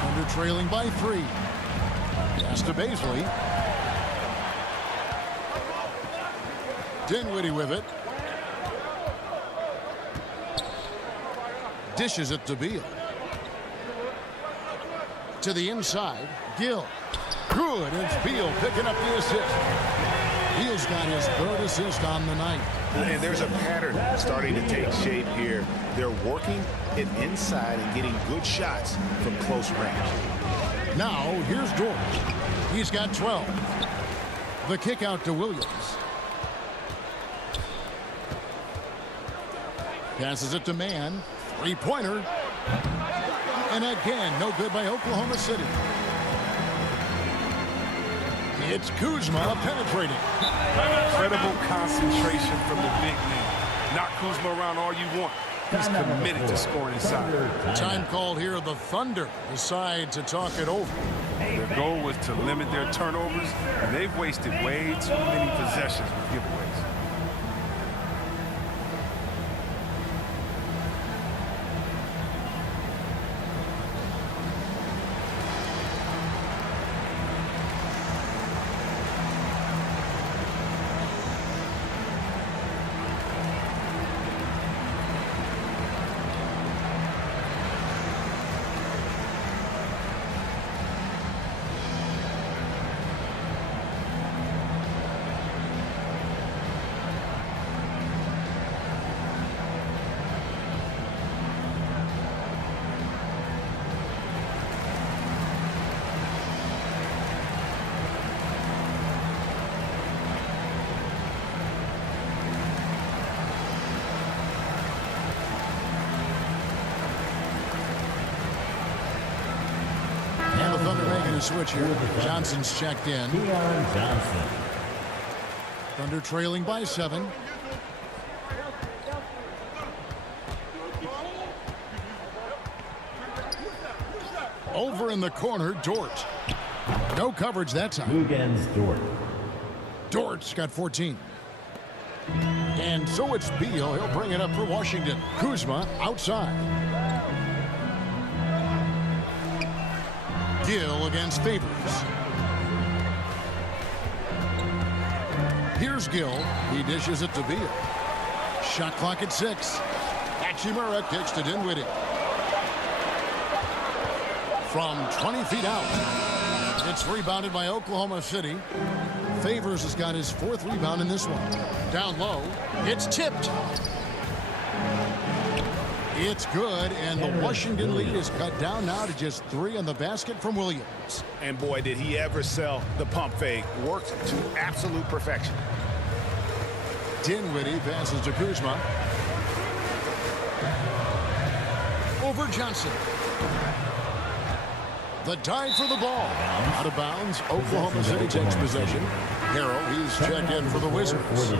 Under trailing by 3. Pass to Baisley. Dinwiddie with it. Dishes it to Beal. To the inside. Gill. Good. It's Beal picking up the assist. Beal's got his 3rd assist on the night. And there's a pattern starting to take shape here. They're working it inside and getting good shots from close range. Now, here's Dort. He's got 12. The kick out to Williams. Passes it to Mann. 3-pointer. And again, no good by Oklahoma City. It's Kuzma penetrating. Incredible concentration from the big man. Knock Kuzma around all you want. He's committed to scoring inside. Time called here. The Thunder decide to talk it over. Their goal was to limit their turnovers, and they've wasted way too many possessions with giveaways. Switch here. Johnson's checked in. Keon Johnson. Thunder trailing by 7. Over in the corner, Dort. No coverage that time. Lugens Dort. Dort's got 14. And so it's Beal. He'll bring it up for Washington. Kuzma outside. Gill against Favors. Here's Gill. He dishes it to Beal. Shot clock at 6. Hachimura kicks to Dinwiddie. From 20 feet out. It's rebounded by Oklahoma City. Favors has got his 4th rebound in this one. Down low. It's tipped. It's good, and the Washington lead is cut down now to just 3 on the basket from Williams. And boy, did he ever sell the pump fake. Worked to absolute perfection. Dinwiddie passes to Kuzma. Over Johnson. The dive for the ball. Out of bounds. Oklahoma City takes possession. Harrell, he's checked in for the Wizards.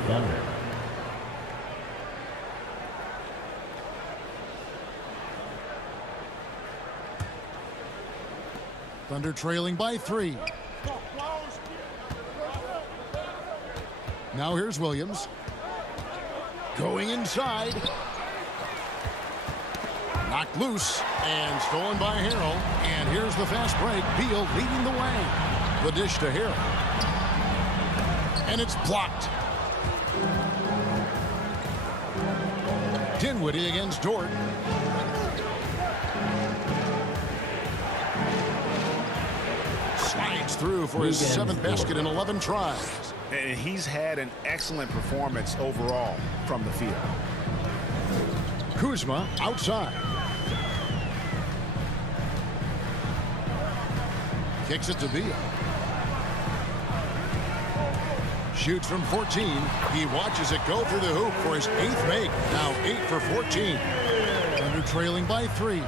Thunder trailing by 3. Now here's Williams. Going inside. Knocked loose and stolen by Harrell. And here's the fast break. Beal leading the way. The dish to Harrell. And it's blocked. Dinwiddie against Dort. Slides through for his 7th basket in 11 tries. And he's had an excellent performance overall from the field. Kuzma outside. Kicks it to Beal. Shoots from 14. He watches it go through the hoop for his 8th make. Now 8 for 14. Thunder trailing by 3.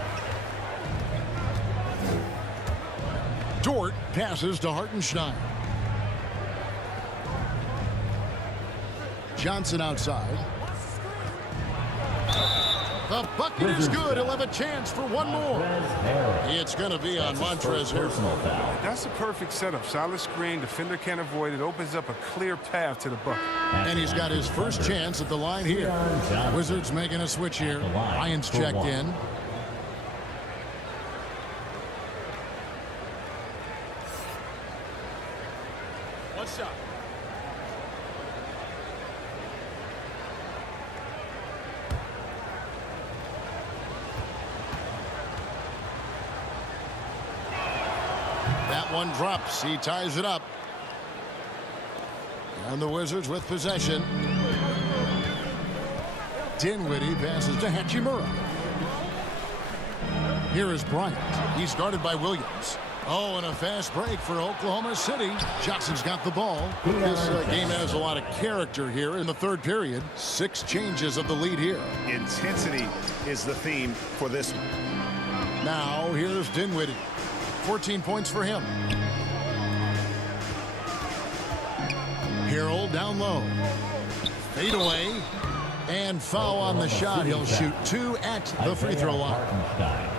Dort passes to Hartenstein. Johnson outside. The bucket is good. He'll have a chance for one more. It's going to be on Montrezl Harrell. That's a perfect setup. Solid screen. Defender can't avoid it. Opens up a clear path to the bucket. And he's got his first chance at the line here. Wizards making a switch here. Ryan's checked in. One shot. That one drops. He ties it up. And the Wizards with possession. Dinwiddie passes to Hachimura. Here is Bryant. He's guarded by Williams. Oh, and a fast break for Oklahoma City. Johnson's got the ball. This game has a lot of character here in the 3rd period. 6 changes of the lead here. Intensity is the theme for this one. Now here's Dinwiddie. 14 points for him. Harrell down low. Fade away. And foul on the shot. He'll shoot 2 at the free throw line.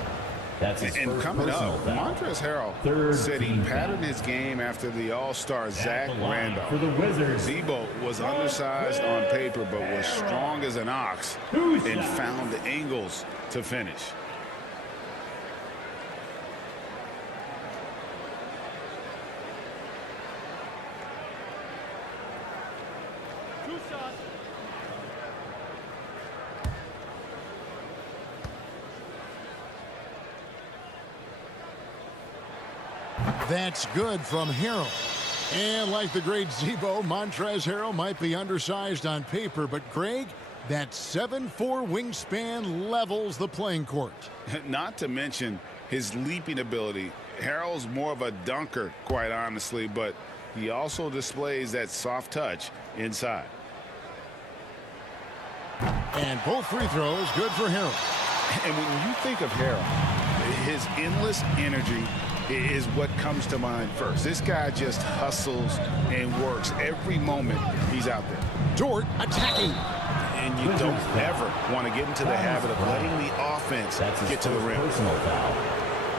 And coming up, Montrezl Harrell said he patterned his game after the All-Star Zach Randolph. For the Wizards. Z-Bo was undersized on paper, but was strong as an ox and found the angles to finish. That's good from Harrell. And like the great Z-Bo, Montrezl Harrell might be undersized on paper, but Greg, that 7'4" wingspan levels the playing court. Not to mention his leaping ability. Harrell's more of a dunker, quite honestly, but he also displays that soft touch inside. And both free throws good for Harrell. And when you think of Harrell, his endless energy is what comes to mind first. This guy just hustles and works every moment he's out there. Dort attacking. And you don't ever want to get into the habit of letting the offense get to the rim.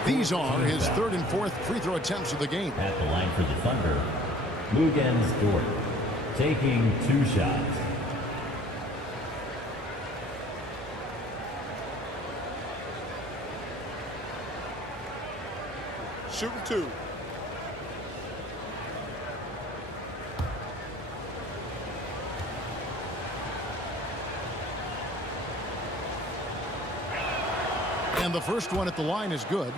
These are his third and fourth free throw attempts of the game. At the line for the Thunder, Lugens Dort, taking 2 shots. Shooting 2. And the first one at the line is good.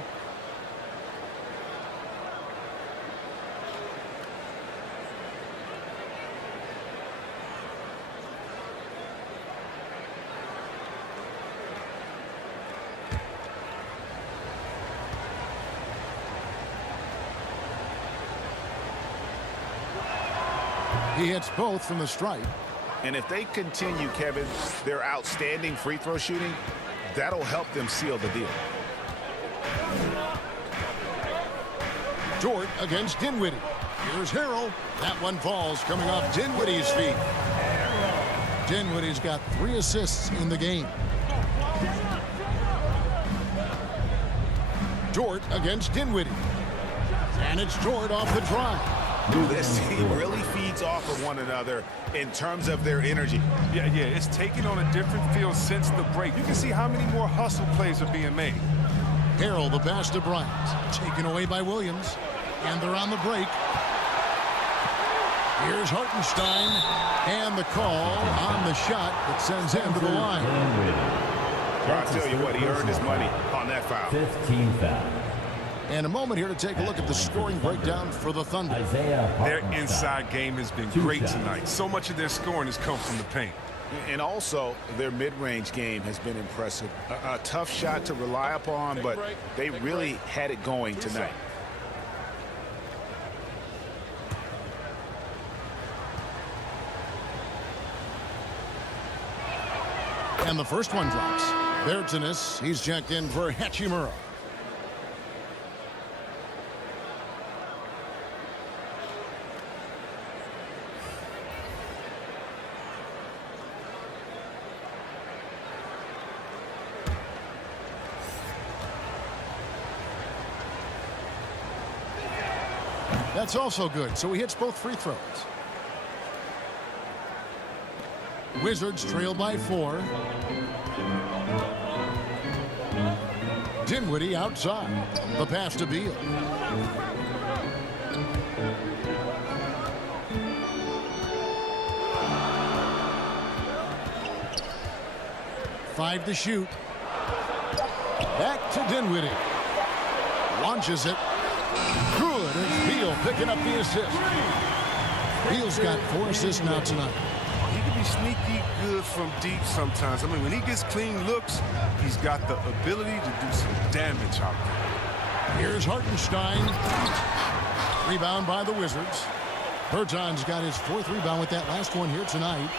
He hits both from the stripe. And if they continue, Kevin, their outstanding free throw shooting, that'll help them seal the deal. Dort against Dinwiddie. Here's Harrell. That one falls coming off Dinwiddie's feet. Dinwiddie's got 3 assists in the game. Dort against Dinwiddie. And it's Dort off the drive. This team really feeds off of one another in terms of their energy. Yeah, it's taken on a different feel since the break. You can see how many more hustle plays are being made. Harrell, the pass to Bryant. Taken away by Williams. And they're on the break. Here's Hartenstein. And the call on the shot that sends him to the line. I'll tell you what, he earned his money on that foul. 15 foul. And a moment here to take a look at the scoring breakdown for the Thunder. Their inside game has been great tonight. So much of their scoring has come from the paint. And also, their mid-range game has been impressive. A tough shot to rely upon, but they really had it going tonight. And the first one drops. Bertanis, he's checked in for Hachimura. That's also good, so he hits both free throws. Wizards trail by 4. Dinwiddie outside. The pass to Beal. Five to shoot. Back to Dinwiddie. Launches it. Good. It's Beal picking up the assist. Beal's got 4 assists now tonight. He can be sneaky good from deep sometimes. I mean, when he gets clean looks, he's got the ability to do some damage out there. Here's Hartenstein. Rebound by the Wizards. Berton's got his 4th rebound with that last one here tonight.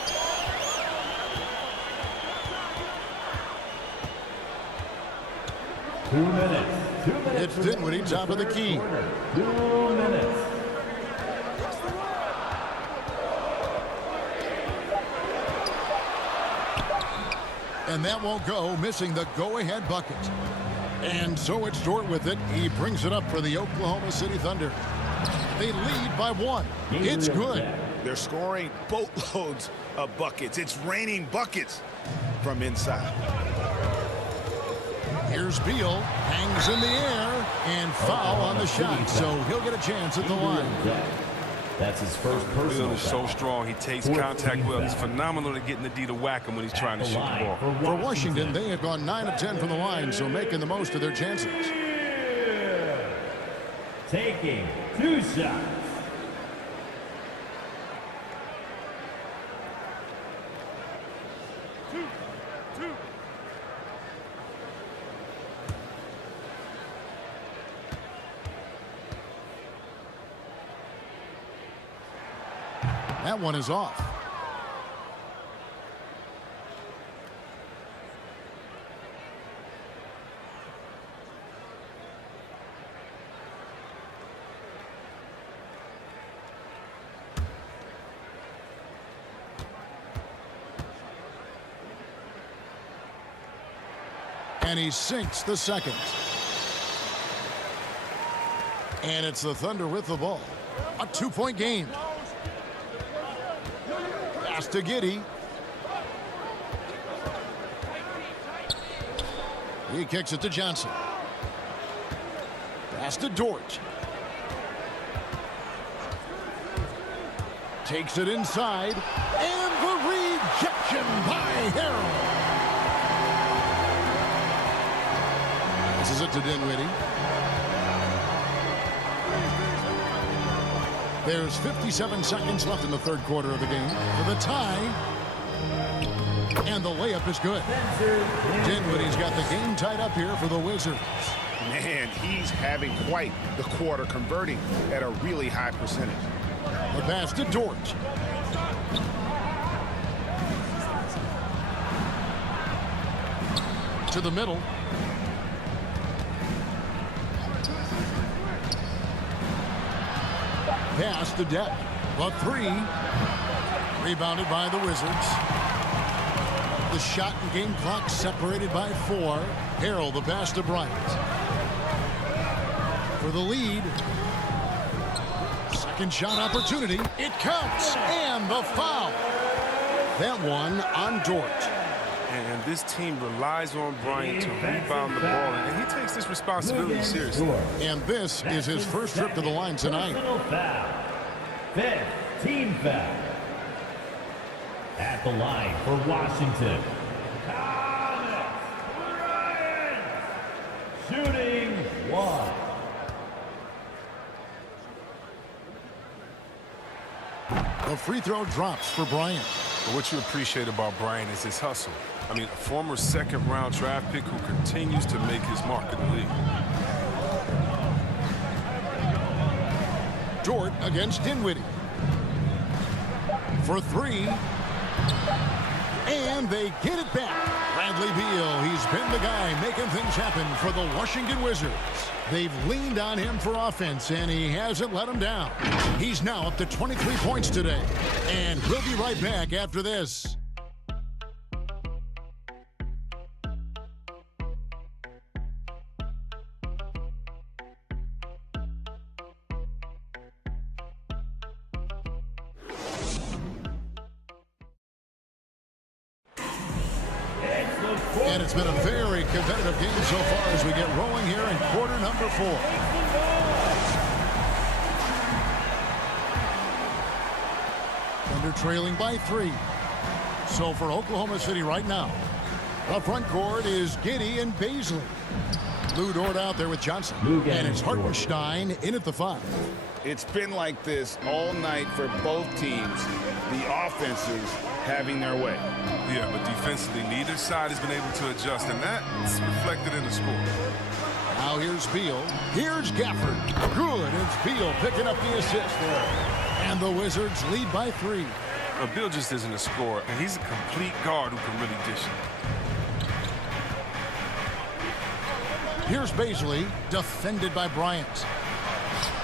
Two minutes. It's Dinwiddie, top of the key. 2 minutes. And that won't go, missing the go-ahead bucket. And so it's Dort with it. He brings it up for the Oklahoma City Thunder. They lead by 1. It's good. They're scoring boatloads of buckets. It's raining buckets from inside. Here's Beal, hangs in the air, and foul on the shot, so he'll get a chance at the line. That's his first personal Beal is so strong. He takes contact well. He's phenomenal at getting the D to whack him when he's trying to shoot the ball. For Washington, they have gone 9 of 10 from the line, so making the most of their chances. Taking 2 shots. That one is off. And he sinks the second. And it's the Thunder with the ball. A 2-point game. Pass to Giddey. He kicks it to Johnson. Pass to Dort. Takes it inside. And the rejection by Harrell. Passes it to Dinwiddie. There's 57 seconds left in the third quarter of the game for the tie. And the layup is good. Dinwiddie's got the game tied up here for the Wizards. Man, he's having quite the quarter, converting at a really high percentage. The pass to Dort. To the middle. Pass to Depp. The three. Rebounded by the Wizards. The shot and game clock separated by 4. Harrell the pass to Bryant. For the lead. Second shot opportunity. It counts. And the foul. That one on Dort. And this team relies on Bryant to rebound the ball, and he takes this responsibility seriously. And this is his first trip to the line tonight. Foul. 5th team foul. At the line for Washington, Thomas Bryant, shooting 1. The free throw drops for Bryant. But what you appreciate about Bryant is his hustle. I mean, a former second-round draft pick who continues to make his mark in the league. Dort against Dinwiddie. For 3. And they get it back. Bradley Beal, he's been the guy making things happen for the Washington Wizards. They've leaned on him for offense, and he hasn't let them down. He's now up to 23 points today. And we'll be right back after this. And it's been a very competitive game so far as we get rolling here in quarter number 4. Thunder trailing by 3. So for Oklahoma City right now, the front court is Giddey and Bazley. Lou Dort out there with Johnson. And it's Hartenstein in at the 5. It's been like this all night for both teams. The offenses having their way. Yeah, but defensively, neither side has been able to adjust, and that's reflected in the score. Now here's Beal. Here's Gafford. Good. It's Beal picking up the assist there. And the Wizards lead by 3. Beal just isn't a scorer, and he's a complete guard who can really dish it. Here's Bazley, defended by Bryant.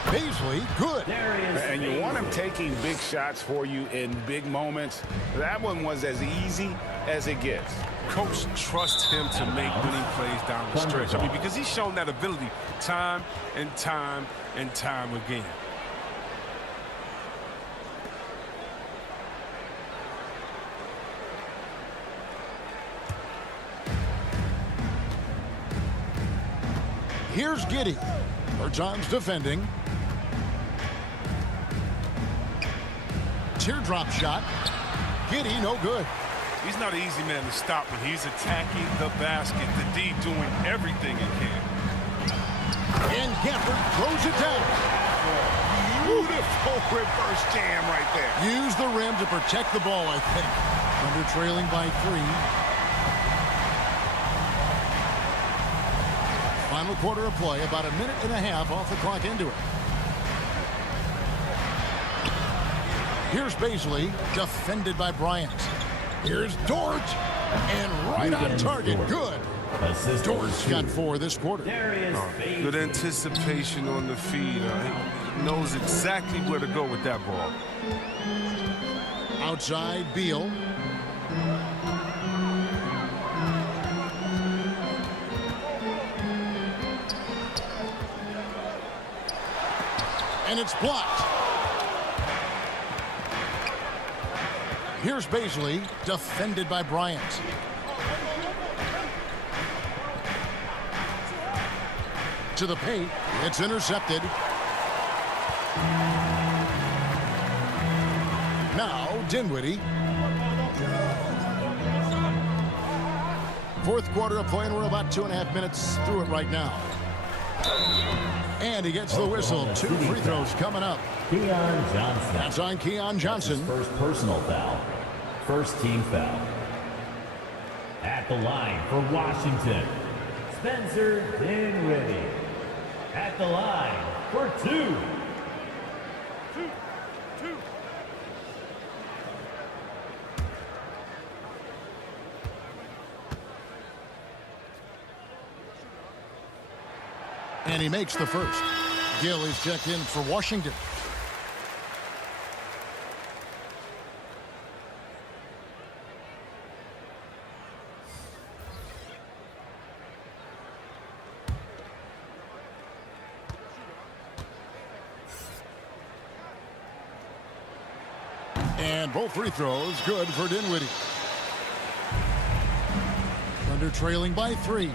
Bazley, good. And you want him taking big shots for you in big moments. That one was as easy as it gets. Coach trusts him to make winning plays down the stretch. I mean, because he's shown that ability time and time and time again. Here's Giddey. Bertans defending. Teardrop shot. Giddey, no good. He's not an easy man to stop when he's attacking the basket. The D doing everything he can. And Gafford throws it down. Beautiful reverse jam right there. Use the rim to protect the ball, I think. Under trailing by 3. Final quarter of play, about a minute and a half off the clock into it. Here's Bazley, defended by Bryant. Here's Dort, and right on target, good. Dort's got 4 this quarter. Good anticipation on the feed. He knows exactly where to go with that ball. Outside, Beal. And it's blocked. Here's Baisley, defended by Bryant. To the paint, it's intercepted. Now Dinwiddie. Fourth quarter of play, and we're about 2.5 minutes through it right now. And he gets the whistle. 2 free throws coming up. Keon Johnson. That's on Keon Johnson. First personal foul. First team foul. At the line for Washington, Spencer Dinwiddie. At the line for 2. And he makes the first. Gill is checked in for Washington. And both free throws good for Dinwiddie. Thunder trailing by 3.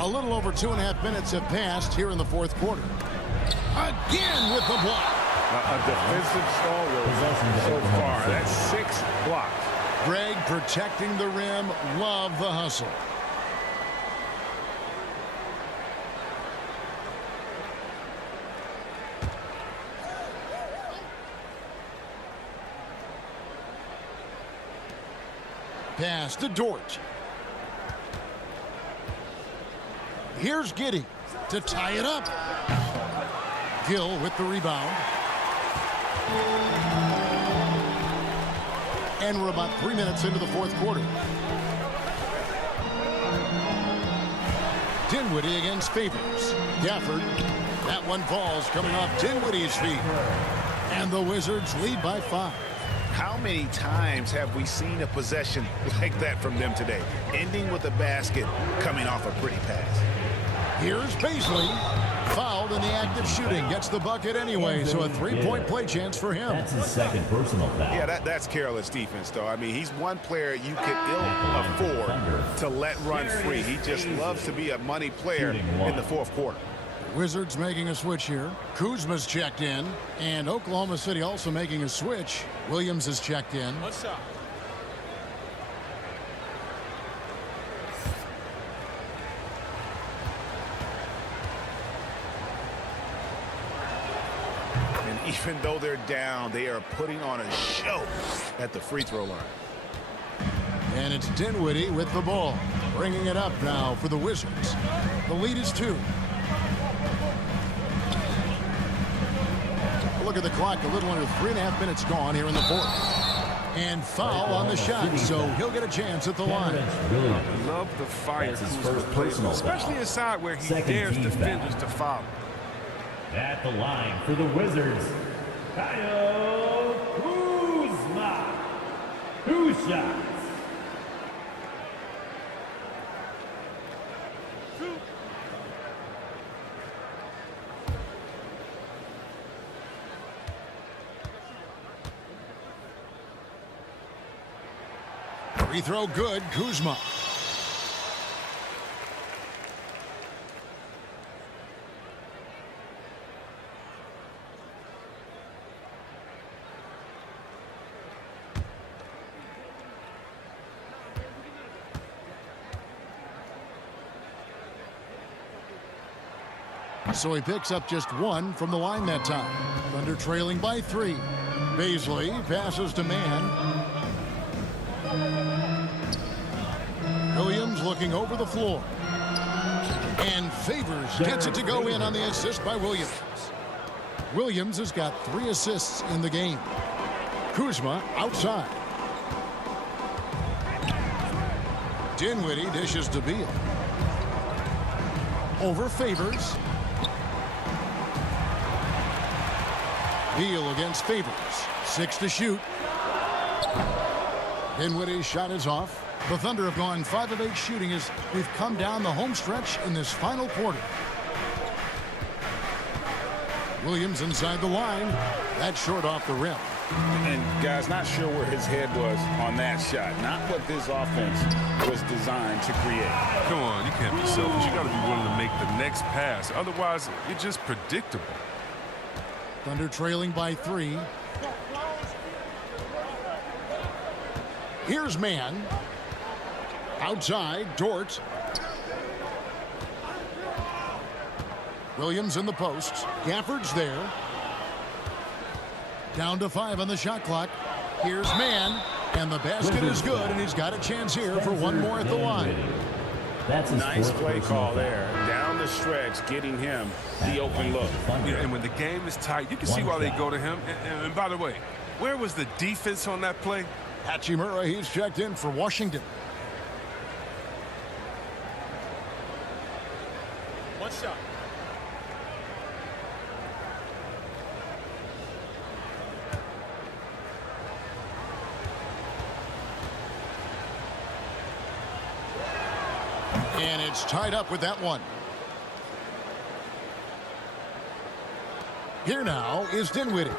A little over 2.5 minutes have passed here in the fourth quarter. Again with the block. A defensive stalwart so far. That's 6 blocks. Greg protecting the rim. Love the hustle. Pass to Dort. Here's Giddey to tie it up. Gill with the rebound. And we're about 3 minutes into the fourth quarter. Dinwiddie against Favors. Gafford. That one falls coming off Dinwiddie's feet. And the Wizards lead by 5. How many times have we seen a possession like that from them today? Ending with a basket, coming off a pretty pass. Here's Baisley. Fouled in the act of shooting. Gets the bucket anyway, so a 3-point play chance for him. That's his second personal foul. Yeah, that's careless defense, though. I mean, he's one player you could ill afford to let run free. He just loves to be a money player in the fourth quarter. Wizards making a switch here. Kuzma's checked in. And Oklahoma City also making a switch. Williams is checked in. What's up? And even though they're down, they are putting on a show at the free throw line. And it's Dinwiddie with the ball. Bringing it up now for the Wizards. The lead is 2. Look at the clock, a little under 3.5 minutes gone here in the fourth. And foul on the shot, so he'll get a chance at the line. I love the fire Kuzma plays, especially inside where he dares defenders to foul. At the line for the Wizards, Kyle Kuzma. 2 shots. Free throw good, Kuzma. So he picks up just 1 from the line that time. Thunder trailing by 3. Baisley passes to Man. Williams looking over the floor. And Favors gets it to go in on the assist by Williams. Williams has got 3 assists in the game. Kuzma outside. Dinwiddie dishes to Beal. Over Favors. Beal against Favors. 6 to shoot. Dinwiddie's shot is off. The Thunder have gone 5 of 8 shooting as we've come down the home stretch in this final quarter. Williams inside the line. That's short off the rim. And, guys, not sure where his head was on that shot. Not what this offense was designed to create. Come on, you can't be selfish. You got to be willing to make the next pass. Otherwise, you're just predictable. Thunder trailing by 3. Here's Mann. Outside, Dort. Williams in the post. Gafford's there. Down to 5 on the shot clock. Here's Mann. And the basket is good, and he's got a chance here for one more at the line. That's a nice play call there. Down the stretch, getting him the open look. Yeah, and when the game is tight, you can see why they go to him. And by the way, where was the defense on that play? Hachimura, he's checked in for Washington. One shot. And it's tied up with that one. Here now is Dinwiddie.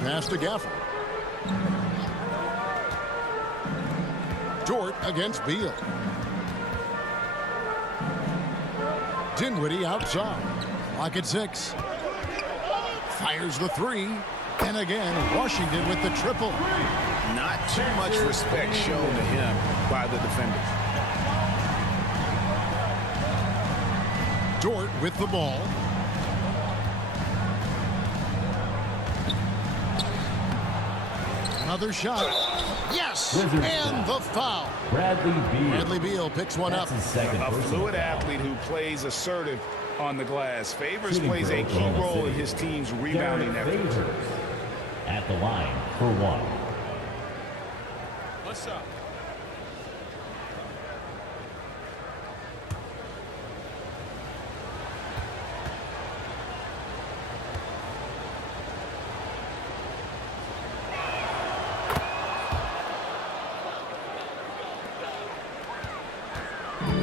Pass to Gafford. Dort against Beal. Dinwiddie outside. Clock at 6. Fires the 3. And again, Washington with the triple. Not too much respect shown to him by the defenders. Dort with the ball. Another shot. Yes! And the foul. Bradley Beal picks one up. A fluid athlete who plays assertive on the glass. Favors plays a key role in his team's rebounding efforts. At the line for 1. What's up?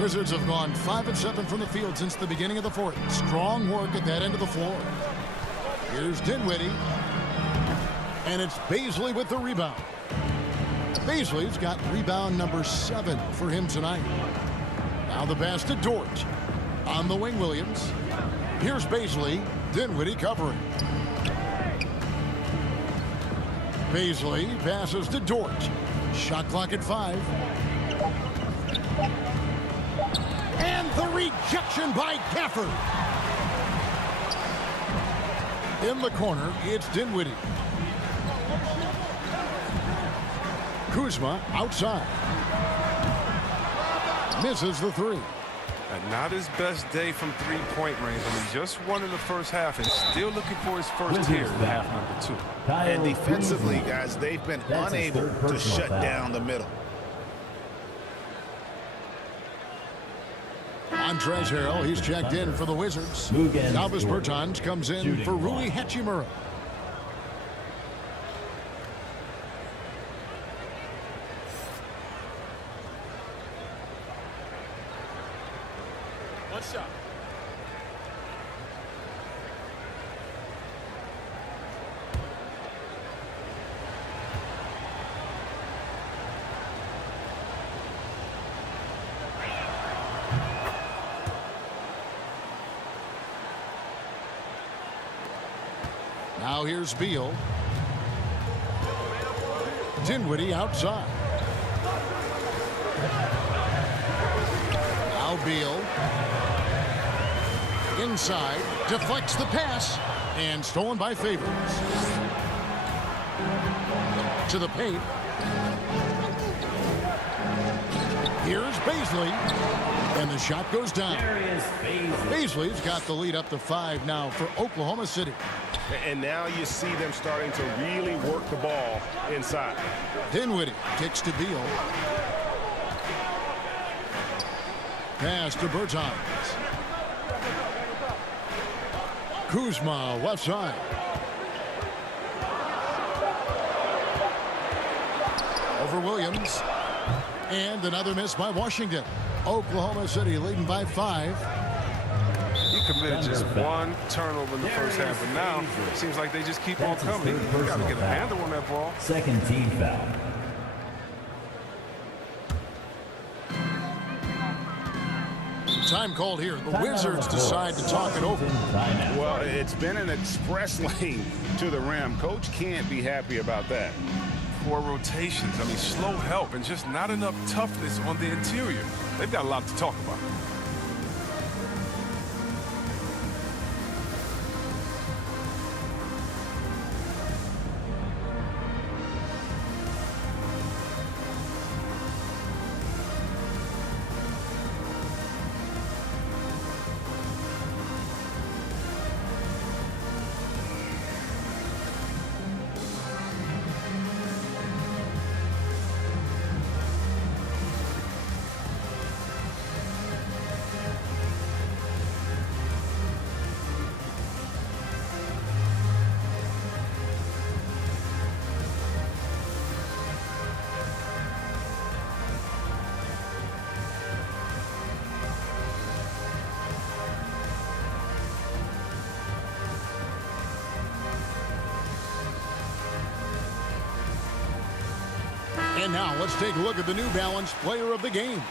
Wizards have gone 5 of 7 from the field since the beginning of the fourth. Strong work at that end of the floor. Here's Dinwiddie. And it's Bazley with the rebound. Bazley's got rebound number 7 for him tonight. Now the pass to Dort. On the wing, Williams. Here's Bazley. Dinwiddie covering. Bazley passes to Dort. Shot clock at 5. And the rejection by Gafford. In the corner, it's Dinwiddie. Kuzma outside. Misses the 3. And not his best day from three-point range. I mean, just won in the first half and still looking for his first here in half number 2. And defensively, guys, they've been unable to shut down the middle. Montrezl Harrell, he's checked in for the Wizards. Elvis Bertans comes in for Rui Hachimura. One shot. Now here's Beal. Dinwiddie outside. Now Beal. Inside. Deflects the pass. And stolen by Favors. To the paint. Here's Bazley. And the shot goes down. Bazley's got the lead up to 5 now for Oklahoma City. And now you see them starting to really work the ball inside. Dinwiddie kicks to Beal. Pass to Bertans. Kuzma left side. Over Williams. And another miss by Washington. Oklahoma City leading by 5. He committed just one turnover in the first half, but now it seems like they just keep on coming. You got to get a handle on that ball. Second team foul. Time called here. The Wizards decide to talk it over. Well, it's been an express lane to the rim. Coach can't be happy about that. Poor rotations. I mean, slow help and just not enough toughness on the interior. They've got a lot to talk about. And now let's take a look at the New Balance player of the game.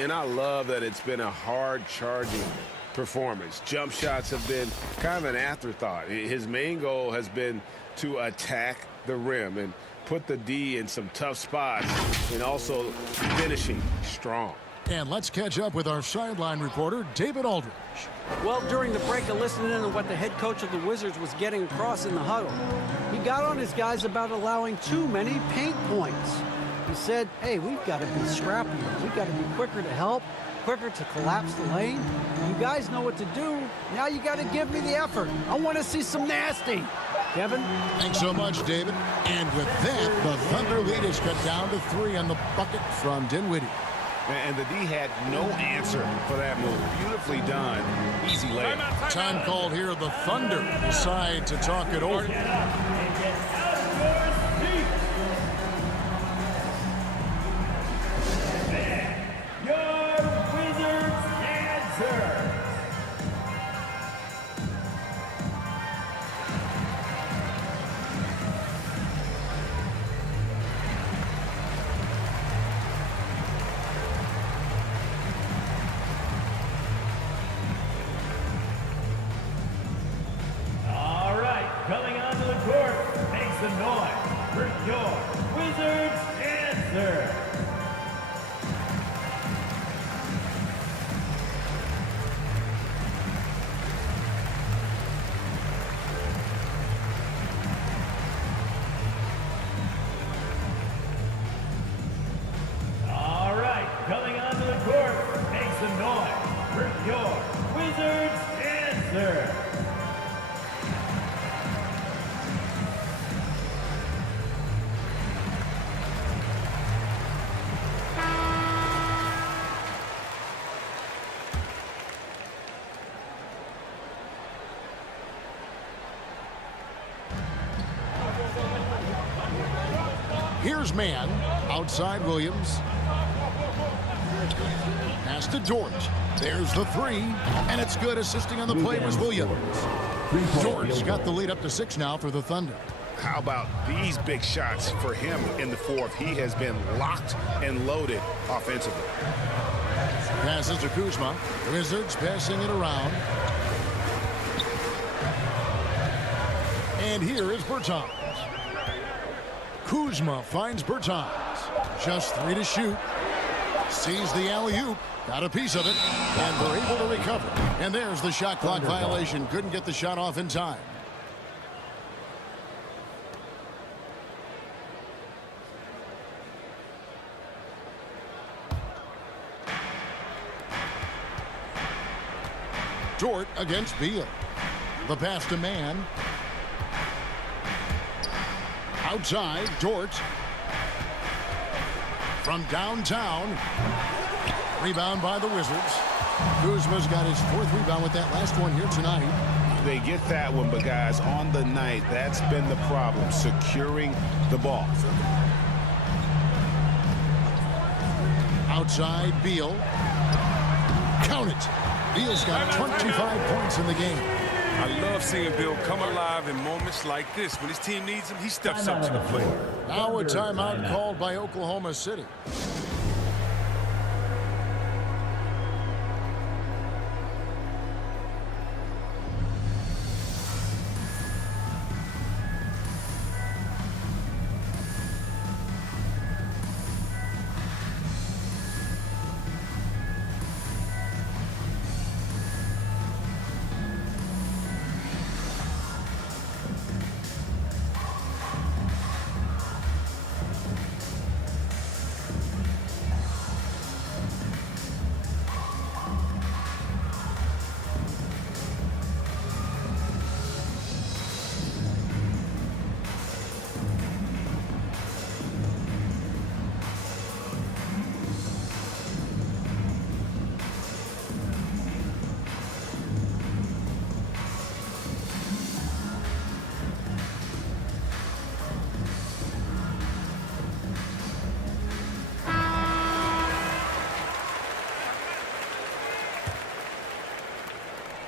And I love that it's been a hard-charging performance. Jump shots have been kind of an afterthought. His main goal has been to attack the rim and put the D in some tough spots and also finishing strong. And let's catch up with our sideline reporter, David Aldridge. Well, during the break, of listening in to what the head coach of the Wizards was getting across in the huddle, he got on his guys about allowing too many paint points. He said, hey, we've got to be scrappier. We've got to be quicker to help, quicker to collapse the lane. You guys know what to do. Now you got to give me the effort. I want to see some nasty. Kevin? Thanks so much, David. And with that, the Thunder lead is cut down to 3 on the bucket from Dinwiddie. And the D had no answer for that move. Beautifully done. Easy layup. Time called here. The Thunder decide to talk it over. Your Wizards answer. All right, coming onto the court, make some noise for your Wizards answer. All right, coming onto the court, make some noise for your Wizards answer. Here's man. Outside Williams. Pass to George. There's the 3. And it's good. Assisting on the play was Williams. George got the lead up to 6 now for the Thunder. How about these big shots for him in the fourth? He has been locked and loaded offensively. Passes to Kuzma. Wizards passing it around. And here is Bertans. Kuzma finds Bertans. Just 3 to shoot. Sees the alley-oop. Got a piece of it. And they're able to recover. And there's the shot clock violation. Couldn't get the shot off in time. Dort against Beal. The pass to man. Outside, Dort. From downtown. Rebound by the Wizards. Kuzma's got his 4th rebound with that last one here tonight. They get that one, but guys, on the night, that's been the problem, securing the ball. Outside, Beal. Count it. Beal's got 25 points in the game. I love seeing Bill come alive in moments like this. When his team needs him, he steps up to the plate. Now a timeout called by Oklahoma City.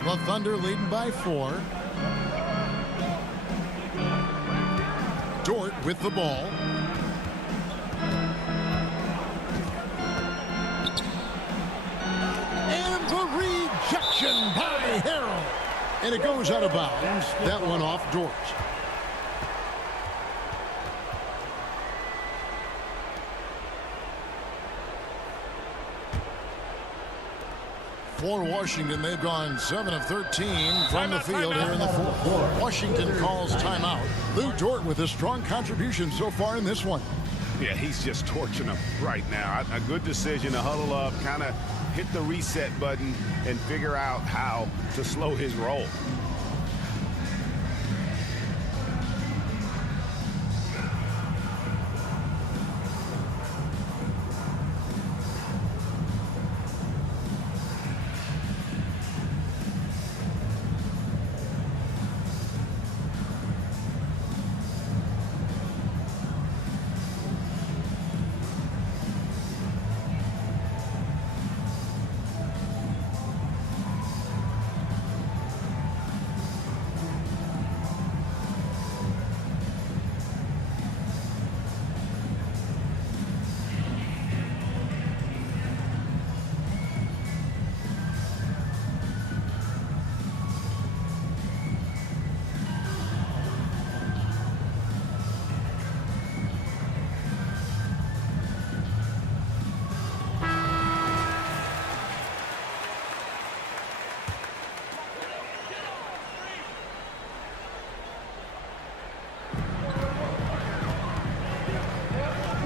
The Thunder leading by 4. Dort with the ball. And the rejection by Harrell. And it goes out of bounds. That one off Dort. For Washington, they've gone 7 of 13 from the field here in the fourth. Washington calls timeout. Lou Dort with a strong contribution so far in this one. Yeah, he's just torching them right now. A good decision to huddle up, kind of hit the reset button, and figure out how to slow his roll.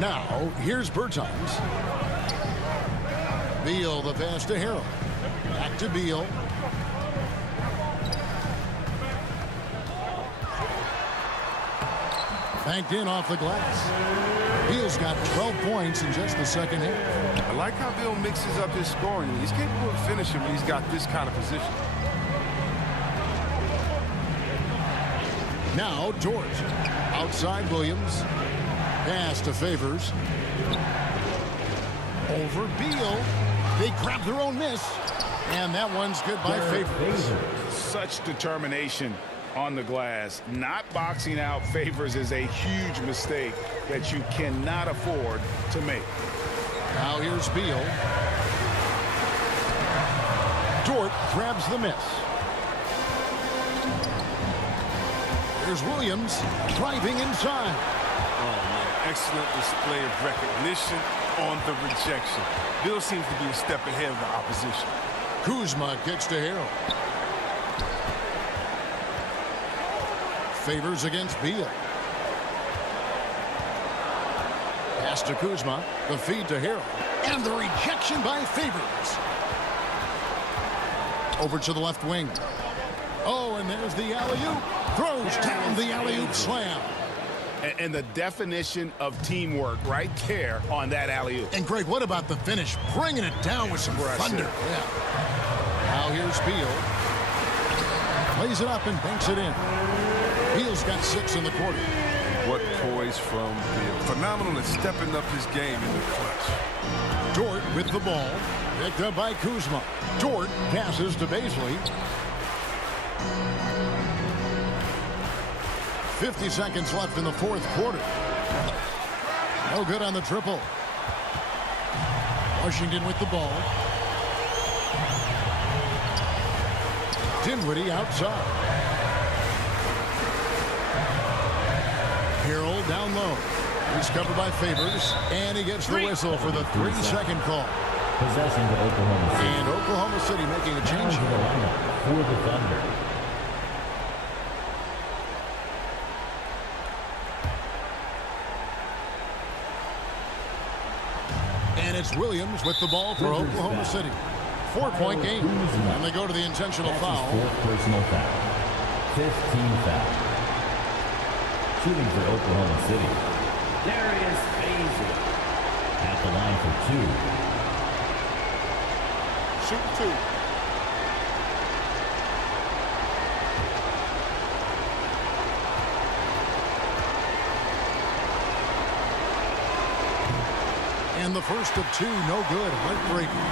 Now, here's Bertans. Beal, the pass to Harrell. Back to Beal. Banked in off the glass. Beal's got 12 points in just the second half. I like how Bill mixes up his scoring. He's capable of finishing when he's got this kind of position. Now, Dort. Outside Williams. Pass to Favors. Over Beal. They grab their own miss. And that one's good by Favors. Such determination on the glass. Not boxing out Favors is a huge mistake that you cannot afford to make. Now here's Beal. Dort grabs the miss. Here's Williams driving inside. Excellent display of recognition on the rejection. Bill seems to be a step ahead of the opposition. Kuzma gets to Harrell. Favors against Beal. Pass to Kuzma. The feed to Harrell. And the rejection by Favors. Over to the left wing. Oh, and there's the alley-oop. Throws down the alley-oop slam. And the definition of teamwork right there on that alley-oop. And Greg, what about the finish? Bringing it down with some thunder. Yeah. Now here's Beal. Plays it up and banks it in. Beal's got 6 in the quarter. What poise from Beal. Phenomenal at stepping up his game in the clutch. Dort with the ball. Picked up by Kuzma. Dort passes to Baisley. 50 seconds left in the fourth quarter. No good on the triple. Washington with the ball. Dinwiddie outside. Harrell down low. He's covered by Favors, and he gets the whistle for the 3-second call. Possession to Oklahoma City. And Oklahoma City making a change To the here. lineup for the Thunder. And it's Williams with the ball for Oklahoma City. 4-point game. And they go to the intentional That's foul. his fourth personal foul. 15 foul. Shooting for Oklahoma City. Darius Bazley at the line for 2. Shoot 2. And the first of 2, no good. Heartbreaking.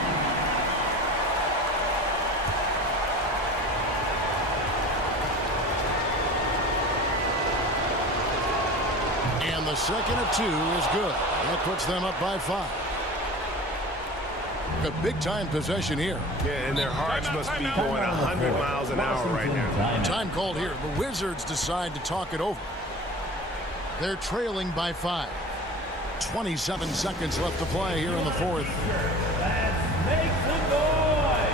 And the second of 2 is good. That puts them up by 5. A big-time possession here. Yeah, and their hearts must be going 100 miles an hour right now. Time called here. The Wizards decide to talk it over. They're trailing by 5. 27 seconds left to play here in the fourth. Let's make some noise!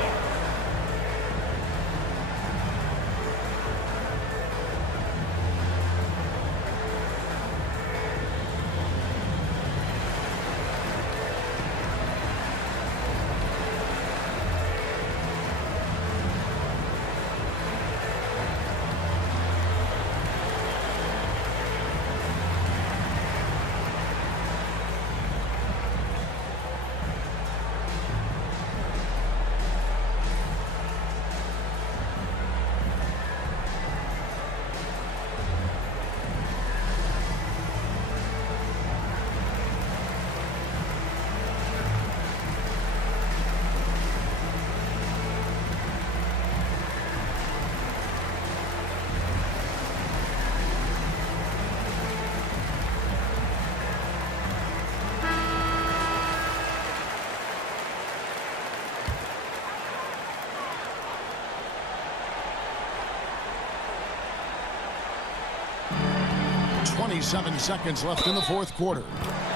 Twenty-seven seconds left in the fourth quarter.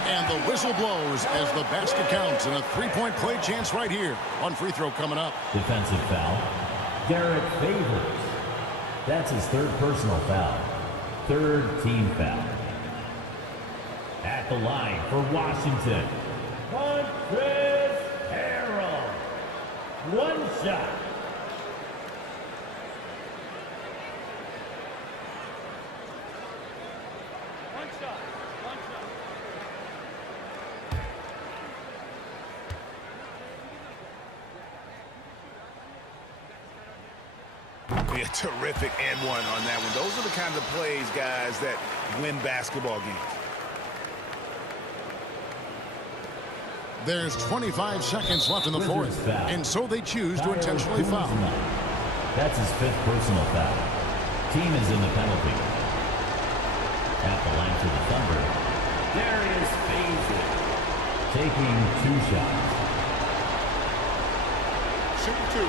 And the whistle blows as the basket counts, and a 3-point play chance right here. One free throw coming up. Defensive foul. Derek Favors. That's his third personal foul. Third team foul. At the line for Washington, Montrezl Harrell. One shot. A terrific and one on that one. Those are the kinds of plays, guys, that win basketball games. There's 25 seconds left in the fourth, and so they choose to intentionally foul. That's his fifth personal foul. Team is in the penalty. At the line for the Thunder, Darius Bazley taking 2 shots. Shoot 2.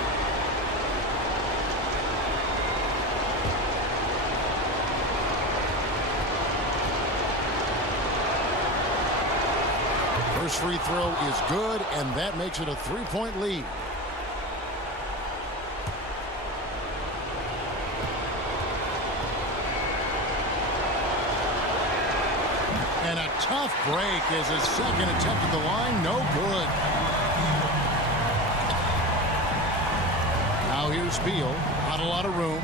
First free throw is good, and that makes it a 3-point lead. And a tough break as his second attempt at the line, no good. Now here's Beal, not a lot of room.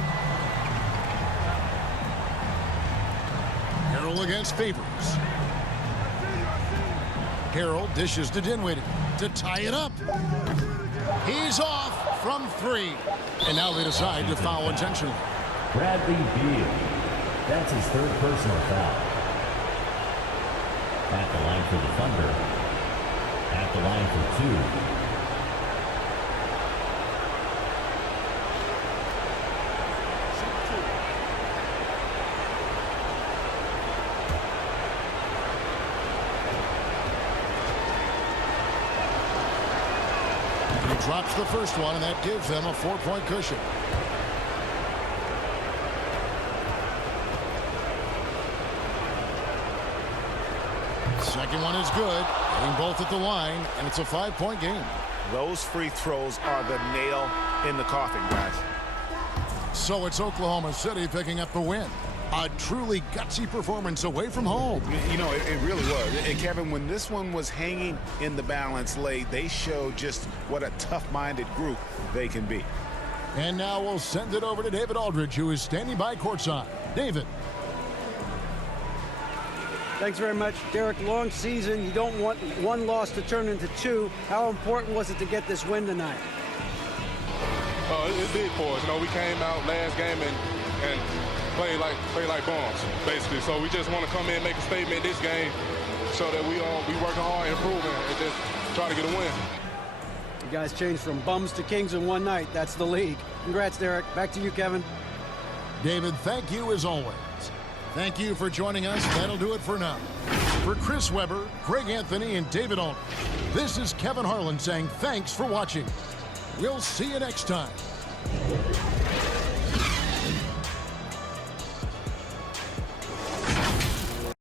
Harrell against Favors. Harrell dishes to Dinwiddie to tie it up. He's off from 3. And now they decide to foul intentionally. Bradley Beal. That's his third personal foul. At the line for the Thunder. At the line for 2. He drops the first one, and that gives them a 4-point cushion. Second one is good. Hitting both at the line, and it's a 5-point game. Those free throws are the nail in the coffin, guys. So it's Oklahoma City picking up the win. A truly gutsy performance away from home. You know, it really was. And Kevin, when this one was hanging in the balance late, they showed just what a tough-minded group they can be. And now we'll send it over to David Aldridge, who is standing by courtside. David. Thanks very much, Derek. Long season. You don't want one loss to turn into 2. How important was it to get this win tonight? It's big for us. You know, we came out last game and play like bums, basically. So we just want to come in, make a statement this game, so that we working hard, improving, and just try to get a win. You guys changed from bums to kings in one night. That's the league. Congrats, Derek. Back to you, Kevin. David, thank you as always. Thank you for joining us. That'll do it for now. For Chris Webber, Greg Anthony, and David Aldridge, this is Kevin Harlan saying thanks for watching. We'll see you next time.